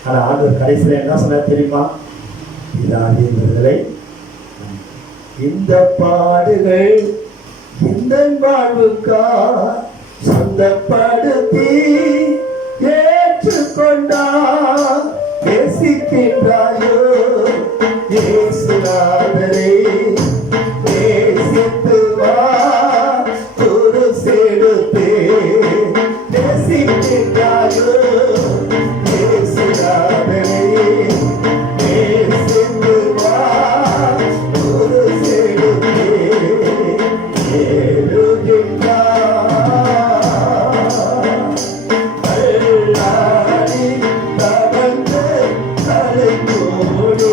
ஆனா ஆண்டவர் கடைசியில் என்ன சொன்னார் தெரியுமா, இதாதி விடுதலை, இந்த பாடுகள் இந்த வாழ்வுக்கா சொந்தப்படுத்தி ஏற்றுக்கொண்டா நேசிக்கின்றாயோ இயேசுநாதரே, நேசித்து வா ஒரு சேர்த்தே, நேசிக்கின்றாயோ இயேசுநாதரே, நேசித்து வா ஒரு சேர்த்தே, ஏழுகின்றார் அல்லாடி தவழ்ந்து தலைக்கோடு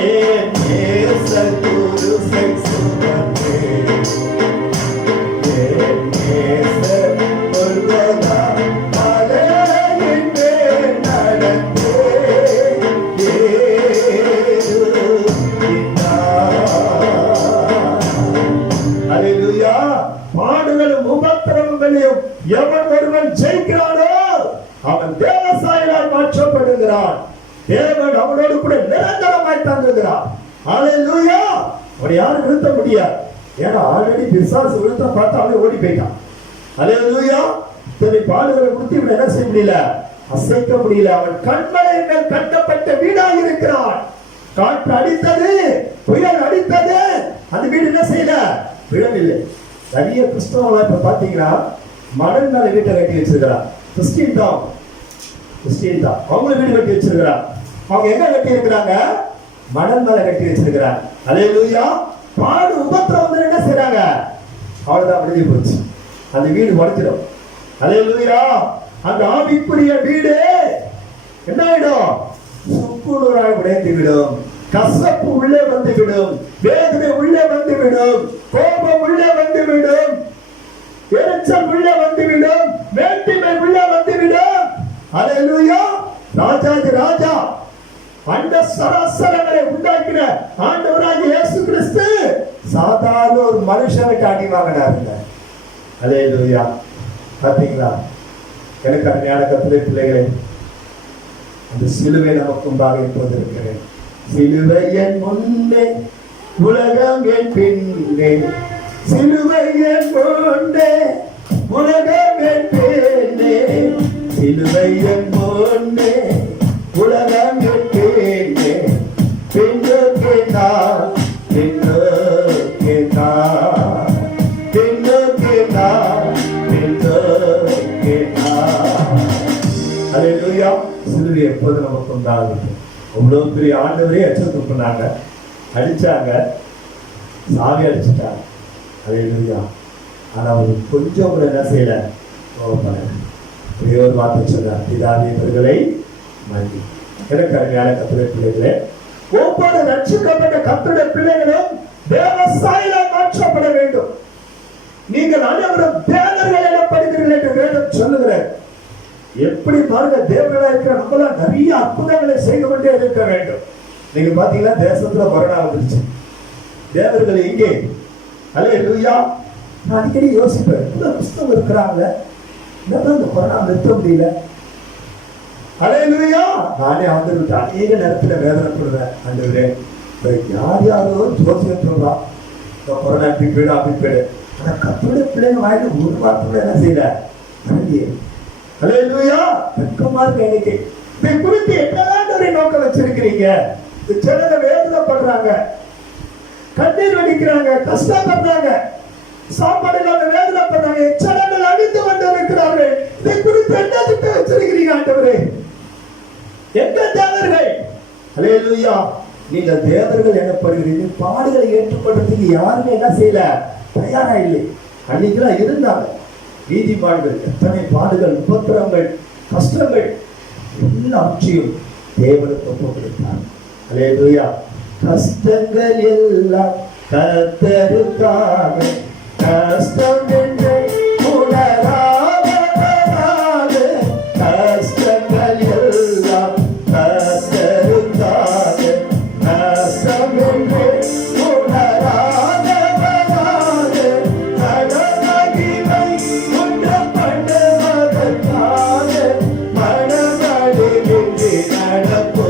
ஏன் நேசகுரு செக்சுவந்தே, ஏன் நேசர் கொள்வதா மலையின்றே நடந்தே அல்லேலூயா. பாடுகளும் உபத்திரவங்களையும் எவன் ஒருவன் ஜெயிக்கிறானோ அவன் தேவசாயிலால் மாற்றப்படுகிறான். தேவன் அவனோடு கூட நிரந்தரமாய் தங்குகிறான். அல்லேலூயா. அவனை யாரும் நிறுத்த முடியாது. ஏன்னா ஆல்ரெடி பிசாசு விழுத்த பார்த்து அவனை ஓடி போயிட்டான். அல்லேலூயா. இத்தனை பாடுகளை கொடுத்து இவனை என்ன செய்ய முடியல, அசைக்க முடியல. அவன் கண்மலை மேல் கட்டப்பட்ட வீடாக இருக்கிறான். காற்று அடித்தது, புயல் அடித்தது, அந்த வீடு என்ன செய்யல, விழவில்லை. நிறைய கிறிஸ்தவ இப்ப பாத்தீங்கன்னா மணல் மேல வீட்டை கட்டி வச்சிருக்கிறான். கிறிஸ்டின் தான் கிறிஸ்டியன் தான். அவங்களும் வீடு கட்டி வச்சிருக்கிறாங்க. அவங்க எங்க கட்டி இருக்கிறாங்க? மணல் மேல கட்டி வச்சிருக்கிறாங்க. அல்லேலூயா. பாடு உபத்திரம் வந்து என்ன செய்றாங்க? அவ்வளவுதான், முடிஞ்சு போச்சு. அந்த வீடு உடைச்சிடும். அல்லேலூயா. அந்த ஆவிக்குரிய வீடு என்ன ஆயிடும்? சுக்குநூறாய் உடைந்து விடும். கசப்பு உள்ளே வந்து விடும். வேதனை உள்ளே வந்து விடும். கோபம் உள்ளே வந்து விடும். எரிச்சல் உள்ளே வந்து விடும். வேற்றுமை உள்ளே வந்து விடும். அல்லேலூயா. ராஜாதி ராஜா அந்த சராசரங்களை உண்டாக்கின ஆண்டவராகிய இயேசு கிறிஸ்து சாதாரண ஒரு மனுஷனுக்கு அடி வாங்கினாருங்க. அல்லேலூயா. பாத்தீங்களா? எனக்கு அருமையான கர்த்தருடைய பிள்ளைகளே, அந்த சிலுவை நமக்கு முன்பாக இப்போது இருக்கிறேன். சிலுவை என் முன்னே, உலகம் என் பின்னே. சிலுவை என் முன்னே, உலகம் என் பின்னே. சிலுவை என் முன்னே, உலகம் என் பின்னே. பின்னுக்கு நான், பின்னுக்கு நான், பின்னுக்கு நான், பின்னுக்கு நான். அல்லேலூயா. சிலுவை எப்போது நமக்கு உண்டாகுது? அவ்வளவு பெரிய ஆண்டவரே அச்சத்து பண்ணாங்க, அடிச்சாங்க, சாவி அடிச்சுட்டாங்க. அல்லேலூயா. ஆனா அவர் கொஞ்சம் கூட என்ன செய்யல, கோபப்படல. ஒரே ஒரு வார்த்தை சொல்றார், பிதாவே இவர்களை மன்னி. எனக்கு அருமையான கர்த்தருடைய பிள்ளைகளே, ஒவ்வொரு ரட்சிக்கப்பட்ட கர்த்தருடைய பிள்ளைகளும் தேவசாயில மாற்றப்பட வேண்டும். நீங்கள் அனைவரும் தேவர்கள் எனப்படுகிறீர்கள் என்று வேதம் சொல்லுகிறார். எப்படி பாருங்க, தேவர்களா இருக்கிற நம்மளாம் நிறைய அற்புதங்களை செய்து கொண்டே இருக்க வேண்டும். நீங்க பாத்தீங்கன்னா தேசத்துல கொரோனா வந்துருச்சு. தேவர்கள் எங்கே? அல்லேலூயா. நான் அடிக்கடி யோசிப்பேன், இவ்வளவு புஸ்தகம் இருக்கிறாங்க, என்னதான் இந்த கொரோனா நிறுத்த முடியல? அல்லேலூயா. நானே வந்து அநேக நேரத்துல வேதனைப்படுவேன். ஆண்டவரே, யார் யாரோ ஜோசியம் சொல்றா, இந்த கொரோனா அப்படி போயிடு அப்படி போயிடு. ஆனா கர்த்தருடைய பிள்ளைங்க வாயில ஒரு வார்த்தை என்ன செய்யல, அழகியே. அல்லேலூயா. வெட்கமா இருக்கு எனக்கு. இதை குறித்து என்னதான் ஒரு நோக்கம் வச்சிருக்கிறீங்க? ஜனங்க வேதனைப்படுறாங்க, கண்ணீர் வடிக்கிறாங்க, கஷ்டப்படுறாங்க, சாப்பாடு இல்லாம வேதனைப்படுறாங்க, ஜனங்கள் அழிந்து கொண்டு இருக்கிறார்கள். இதை குறித்து என்ன திட்டம் வச்சிருக்கிறீங்க ஆண்டவரே? எந்த தேவர்கள்? அல்லேலூயா. நீங்க தேவர்கள் எனப்படுகிறீர்கள். பாடுகளை ஏற்றுக்கொள்றதுக்கு யாருமே என்ன செய்யல, தயாரா இல்லை. அன்னைக்கெல்லாம் இருந்தாங்க நீதிமான்கள். எத்தனை பாடுகள், உபத்திரங்கள், கஷ்டங்கள் எல்லாவற்றையும் தேவனுக்கு ஒப்புக் கொடுத்தார். அல்லேலூயா. கஷ்டங்கள் எல்லாம் கர்த்தருக்காக, கஷ்டம் என்று உணராத, கஷ்டங்கள் எல்லாம் கர்த்தருக்காக, கஷ்டம் என்று உணராத, கடமகிமை உண்டப்படுவதற்காக மனமடி நின்று நடப்போ.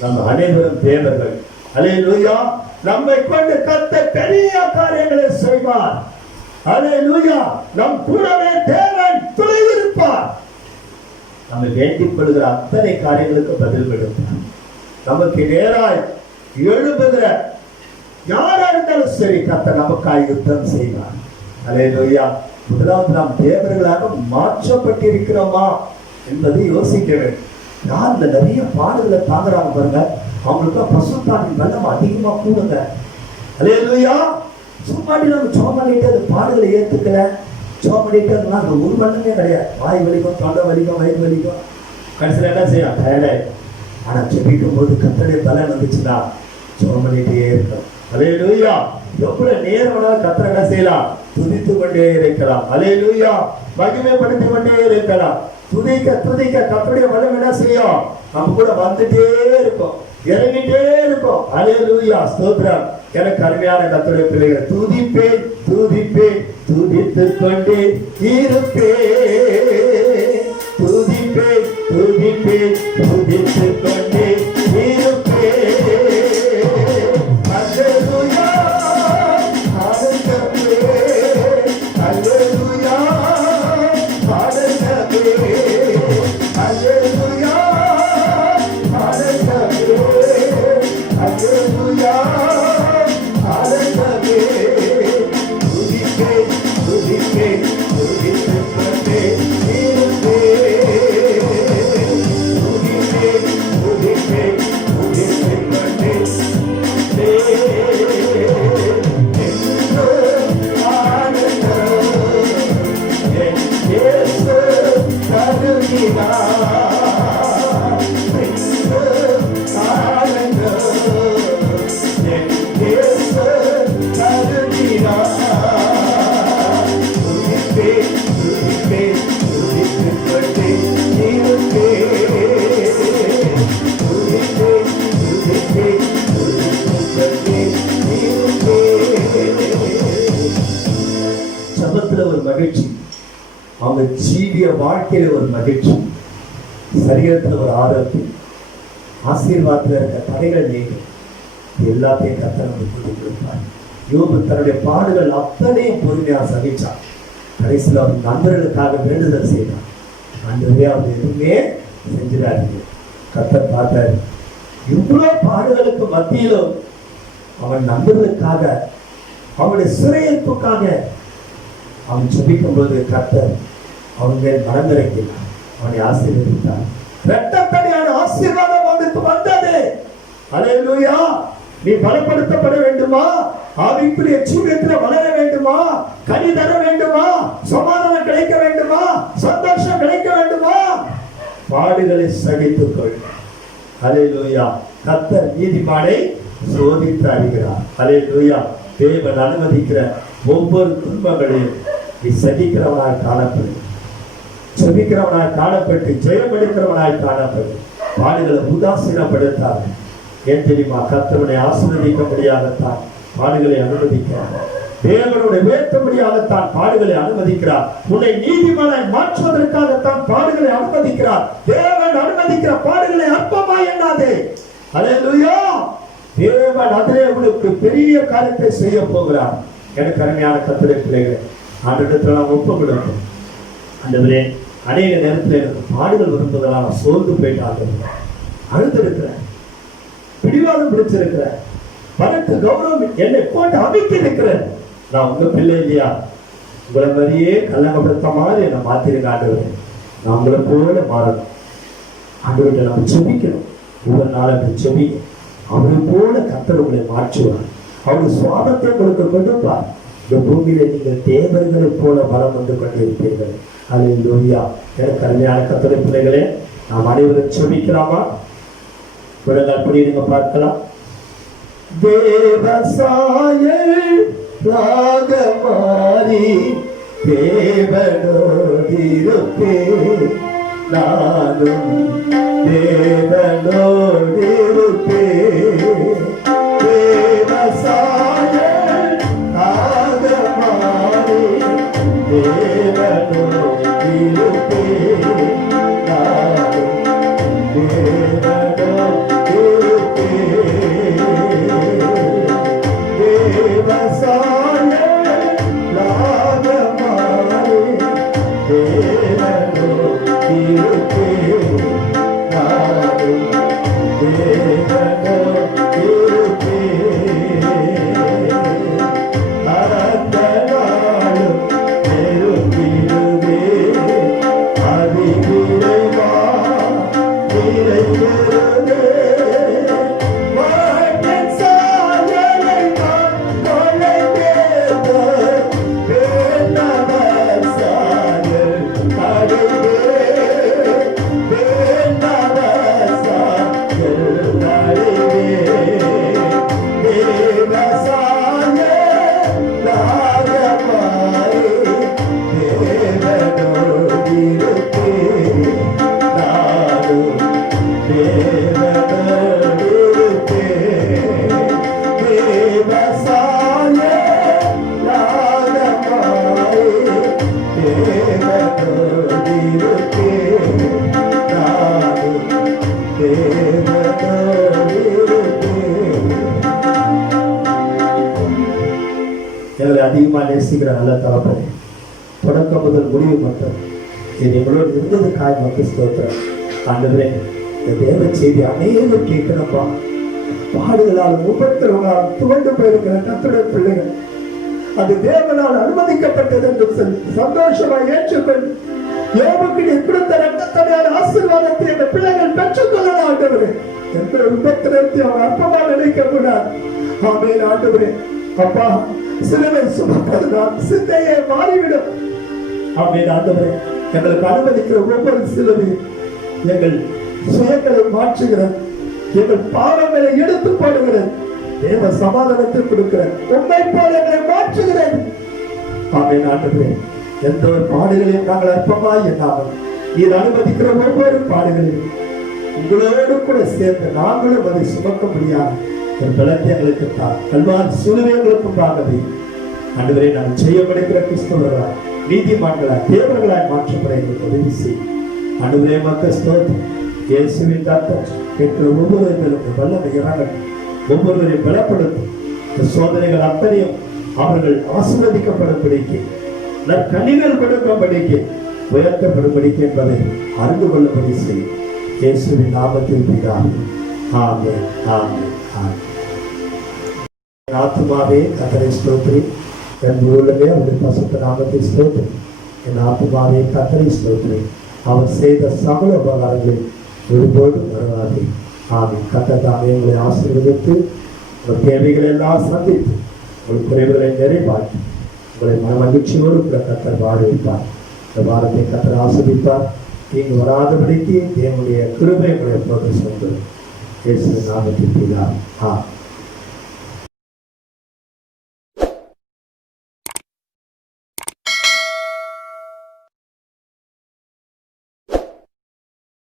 நம்ம அனைவரும் தேவர்கள். அல்லேலூயா. நம்மை கொண்டு கர்த்தர் பெரிய காரியங்களை செய்வார். அல்லேலூயா. நம் கூடவே தேவன் துணை இருப்பார். நம்ம வேண்டிக் கொள்கிற அத்தனை காரியங்களுக்கு பதில் கொடுப்பார். நமக்கு நேராய் எழுப்புகிற யாரா இருந்தாலும் சரி, கர்த்தர் நமக்காய் யுத்தம் செய்வார். அல்லேலூயா. முதலாவது நாம் தேவர்களாக மாற்றப்பட்டிருக்கிறோமா என்பதை யோசிக்க வேண்டும். யார் இந்த நிறைய பாடுகளை தாங்குறாங்க பாருங்க, அவங்களுக்கு பசுத்தாவின் பலம் அதிகமா கூடுங்க. அல்லேலூயா. சும்மாடி நம்ம சோமலிட்டு அந்த பாடுகளை ஏத்துக்கல, சோமலிட்டு அது ஒரு மண்ணுமே கிடையாது. வாய் வலிக்கும், தொண்டை வலிக்கும், வயிறு வலிக்கும், கடைசியில் என்ன செய்யலாம், டயர்டாயிடும். ஆனா ஜெபிக்கும் போது கர்த்தருடைய பலன் வந்துச்சுன்னா ஜெபம் பண்ணிட்டே இருக்கணும். அல்லேலூயா. எவ்வளவு நேரம் கர்த்தரை என்ன செய்யலாம்? துதித்து கொண்டே இருக்கலாம். அல்லேலூயா. மகிமைப்படுத்திக் கொண்டே இருக்கலாம். துதிக்க துதிக்க கர்த்தருடைய பலன் என்ன செய்யும்? நம்ம கூட வந்துட்டே இருக்கும், இறங்கிட்டே இருக்கும். அல்லேலூயா. ஸ்தோத்திரம். எனக்கு அருமையான கர்த்தருடைய பிள்ளைகள், துதிப்பேன் துதிப்பேன் துதித்துக் கொண்டே இருப்பேன், துதிப்பேன் துதிப்பேன் துதித்துக் கொண்டே இருப்பேன். அல்லேலூயா ஆனந்தமே, அல்லேலூயா ஆனந்தமே, அல்லேலூயா ஆனந்தமே, அல்லேலூயா ஆனந்தமே. துதிப்பேன் துதிப்பேன் துதித்துக் கொண்டே இருப்பேன், துதிப்பேன் துதிப்பேன் துதித்துக் கொண்டே சபத்துல ஒரு மகிழ்ச்சி, அவங்க ஜீவிய வாழ்க்கையில ஒரு மகிழ்ச்சி, சரீரத்துல ஒரு ஆரோக்கியம், ஆசீர்வாதத்துல இருக்க தடைகள் நீங்கும். எல்லாத்தையும் கர்த்தர் நமக்கு கொடுத்து கொடுப்பார். யோபு தன்னுடைய பாடுகள் அத்தனையும் பொறுமையா சகிச்சார். கடைசியில் அவர் நண்பர்களுக்காக வேண்டுதல் செய்தார். ஆண்டவரே, அவர் எதுவுமே செஞ்சிடாதீங்க. கர்த்தர் பார்த்தார், இவ்வளவு பாடுகளுக்கு மத்தியிலும் அவன் நண்பர்களுக்காக, அவனுடைய சிறையிருப்புக்காக அவன் ஜெபிக்கும் போது கர்த்தர் அவன் மேல் மனமிறங்கினார், அவனை ஆசீர்வதித்தார். இரட்டத்தடியான ஆசீர்வாதம் அவனுக்கு வந்தது. அல்லேலூயா. நீ பலப்படுத்தப்பட வேண்டுமா? ஆவிக்குரிய ஜீவியத்தில் வளர வேண்டுமா? கனி தர வேண்டுமா? சமாதானம் கிடைக்க வேண்டுமா? சந்தோஷம் கிடைக்க வேண்டுமா? பாடுகளை சகித்துக்கொள். அல்லேலூயா. கர்த்தர் நீதிமானை சோதித்து அறிகிறார். அல்லேலூயா. தேவன் அனுமதிக்கிற ஒவ்வொரு துன்பங்களையும் நீ சகிக்கிறவனாய் காணப்படு, செபிக்கிறவனாய் காணப்பட்டு, ஜெயம் எடுக்கிறவனாய் காணப்படு. பாடுகளை உதாசீனப்படுத்தார். ஏன் தெரியுமா? கர்த்தவனை ஆசீர்வதிக்க முடியாதத்தான் பாடுகளை அனுமதிக்கிறார். தேவனுடைய உயர்த்தும்படியாகத்தான் பாடுகளை அனுமதிக்கிறார். உன்னை நீதிமானாய் மாற்றுவதற்காகத்தான் பாடுகளை அனுமதிக்கிறார். தேவன் அனுமதிக்கிற பாடுகளை அற்பமாய் எண்ணாதே. அல்லேலூயா. தேவன் அதிலே உங்களுக்கு பெரிய காரியத்தை செய்ய போகிறார். எனக்கு அருமையான கர்த்தருடைய பிள்ளைகளை, ஆண்டவரிடத்தில் நாம் ஒப்பு கொடுப்போம். ஆண்டவரே, அநேக நேரத்தில் எனக்கு பாடுகள் வரும்போதெல்லாம் நான் சோர்ந்து போயிட்டு அழுந்திருக்கிறேன், பிடிவாதம் பிடிச்சிருக்கிறேன், பணத்து கௌரவம் என்னை போட்டு அமைக்க இருக்கிறேன். நான் உங்க பிள்ளை இல்லையா? உங்களை மாதிரியே கல்லங்கப்படுத்த மாதிரி என்னை மாத்திருங்க ஆண்டவரே. நான் உங்களை போல மாறணும். ஆண்டவர்கிட்ட நம்ம செபிக்கணும். ஒவ்வொரு நாளும் செபிக்க, அவரை போல கர்த்தர் உங்களை மாற்றுவார். அவருடைய சுவாபத்தை உங்களுக்கு கொடுப்பார். இந்த பூமியில நீங்கள் தேவர்களை போல பலம் வந்து கொண்டிருப்பீர்கள். அல்லேலூயா. எனக்கு அருமையான கர்த்தருடைய பிள்ளைகளே, நாம் அனைவரும் செபிக்கலாமா? அப்படி நீங்க பார்க்கலாம். தேவசாயல் ராகமாரி தேவனோடிருப்பே, நானும் தேவனோடிருப்பே. தேவசாயல் ராகமாரி தேவனோடிருப்பே, நானும் எங்களை அதிகமா நேசிக்கிற நல்ல தகப்பனே, தொடக்கம் முதல் முடிவு மட்டும் இது எங்களோடு இருந்ததுக்காய் மக்கள் ஸ்தோத்திரம். ஆண்டவரே, இந்த தேவ செய்தி அநேகம் கேட்கிறப்பா. பாடுகளால் உபத்திரவங்களால் துவண்டு போயிருக்கிற கர்த்தருடைய பிள்ளைகள் அது தேவனால் அனுமதிக்கப்பட்டது என்று சொல்லி சந்தோஷமாக ஏற்றுக்கொண்டு யோபுக்கு நீர் கொடுத்த இரத்தத்தடையான ஆசீர்வாதத்தை அந்த பிள்ளைகள் பெற்றுக்கொள்ளலாம். ஆண்டவரே, எந்த உபத்திரத்தை அவர் அற்பமாக நினைக்க கூடாது. ஆமென். ஆண்டவரே, அப்பா, சிலுவை சுமப்பதுதான் சிந்தையே மாறிவிடும். ஆமென். ஆண்டவரே, எங்களுக்கு அனுமதிக்கிற ஒவ்வொரு சிலுவையும் எங்கள் சுயங்களை மாற்றுகிறது, எங்கள் பாவங்களை எடுத்து போடுகிறது, தேவ சமாதானத்தை கொடுக்கிறது, உண்மை போல எங்களை மாற்றுகிறது. ஆமென். ஆண்டவரே, எந்த ஒரு பாடுகளையும் நாங்கள் அற்பமாய் எண்ணாமல் இது அனுமதிக்கிற ஒவ்வொரு பாடுகளையும் உங்களோடு கூட சேர்ந்து நாங்களும் அதை சுமக்க முடியாது ஒரு பலத்தை எங்களுக்கு தான் கல்வார் சிலுவைகளுக்கும் பார்க்கவே. ஆண்டவரே, நாங்கள் செய்யப்படுகிற கிறிஸ்தவர்களாய் நீதிமான்களாய் தேவர்களாய் மாற்றப்பட எங்களுக்கு உதவி செய்யும். ஆண்டவரே, மக்கள் ஸ்தோத்திரம். இயேசுவின் ரத்தம் பெற்ற ஒவ்வொருவர்களுக்கு வல்லமை இறங்கட்டும், ஒவ்வொருவரையும் பலப்படுத்தும். இந்த சோதனைகள் அத்தனையும் அவர்கள் ஆசீர்வதிக்கப்படும்படிக்கு, நற்கனிகள் கொடுக்கும்படிக்கு, உயர்த்தப்படும்படிக்கு என்பதை அறிந்து கொள்ளும்படி செய்யும். இயேசுவின் நாமத்தில் பிதாவே. ஆமென். ஆமென். ஆமென். ஆத்துமாவே கர்த்தரை ஸ்தோத்திரி, என் உள்ளமே அவருடைய பரிசுத்த நாமத்தை ஸ்தோத்திரி. என் ஆத்துமாவே கர்த்தரை ஸ்தோத்திரி, அவர் செய்த சகல உபகாரங்களை ஒருபோதும் மறவாதே. ஆமென். கர்த்தர் தாமே உங்களை ஆசீர்வதித்து உங்கள் தேவைகளை எல்லாம் சந்தித்து உங்கள் குறைவுகளை நிறைவாக்கி உங்களை மகிழ்ச்சியோடு கூட கர்த்தர் வாழ வைப்பார். இந்த வாரத்தை கர்த்தர் ஆசீர்வதிப்பார். தீங்கு வராதபடிக்கு தேவனுடைய கிருபை உங்களை எப்போதும் சொல்வது. இயேசுவின் நாமத்தில் பிதாவே. ஆமென்.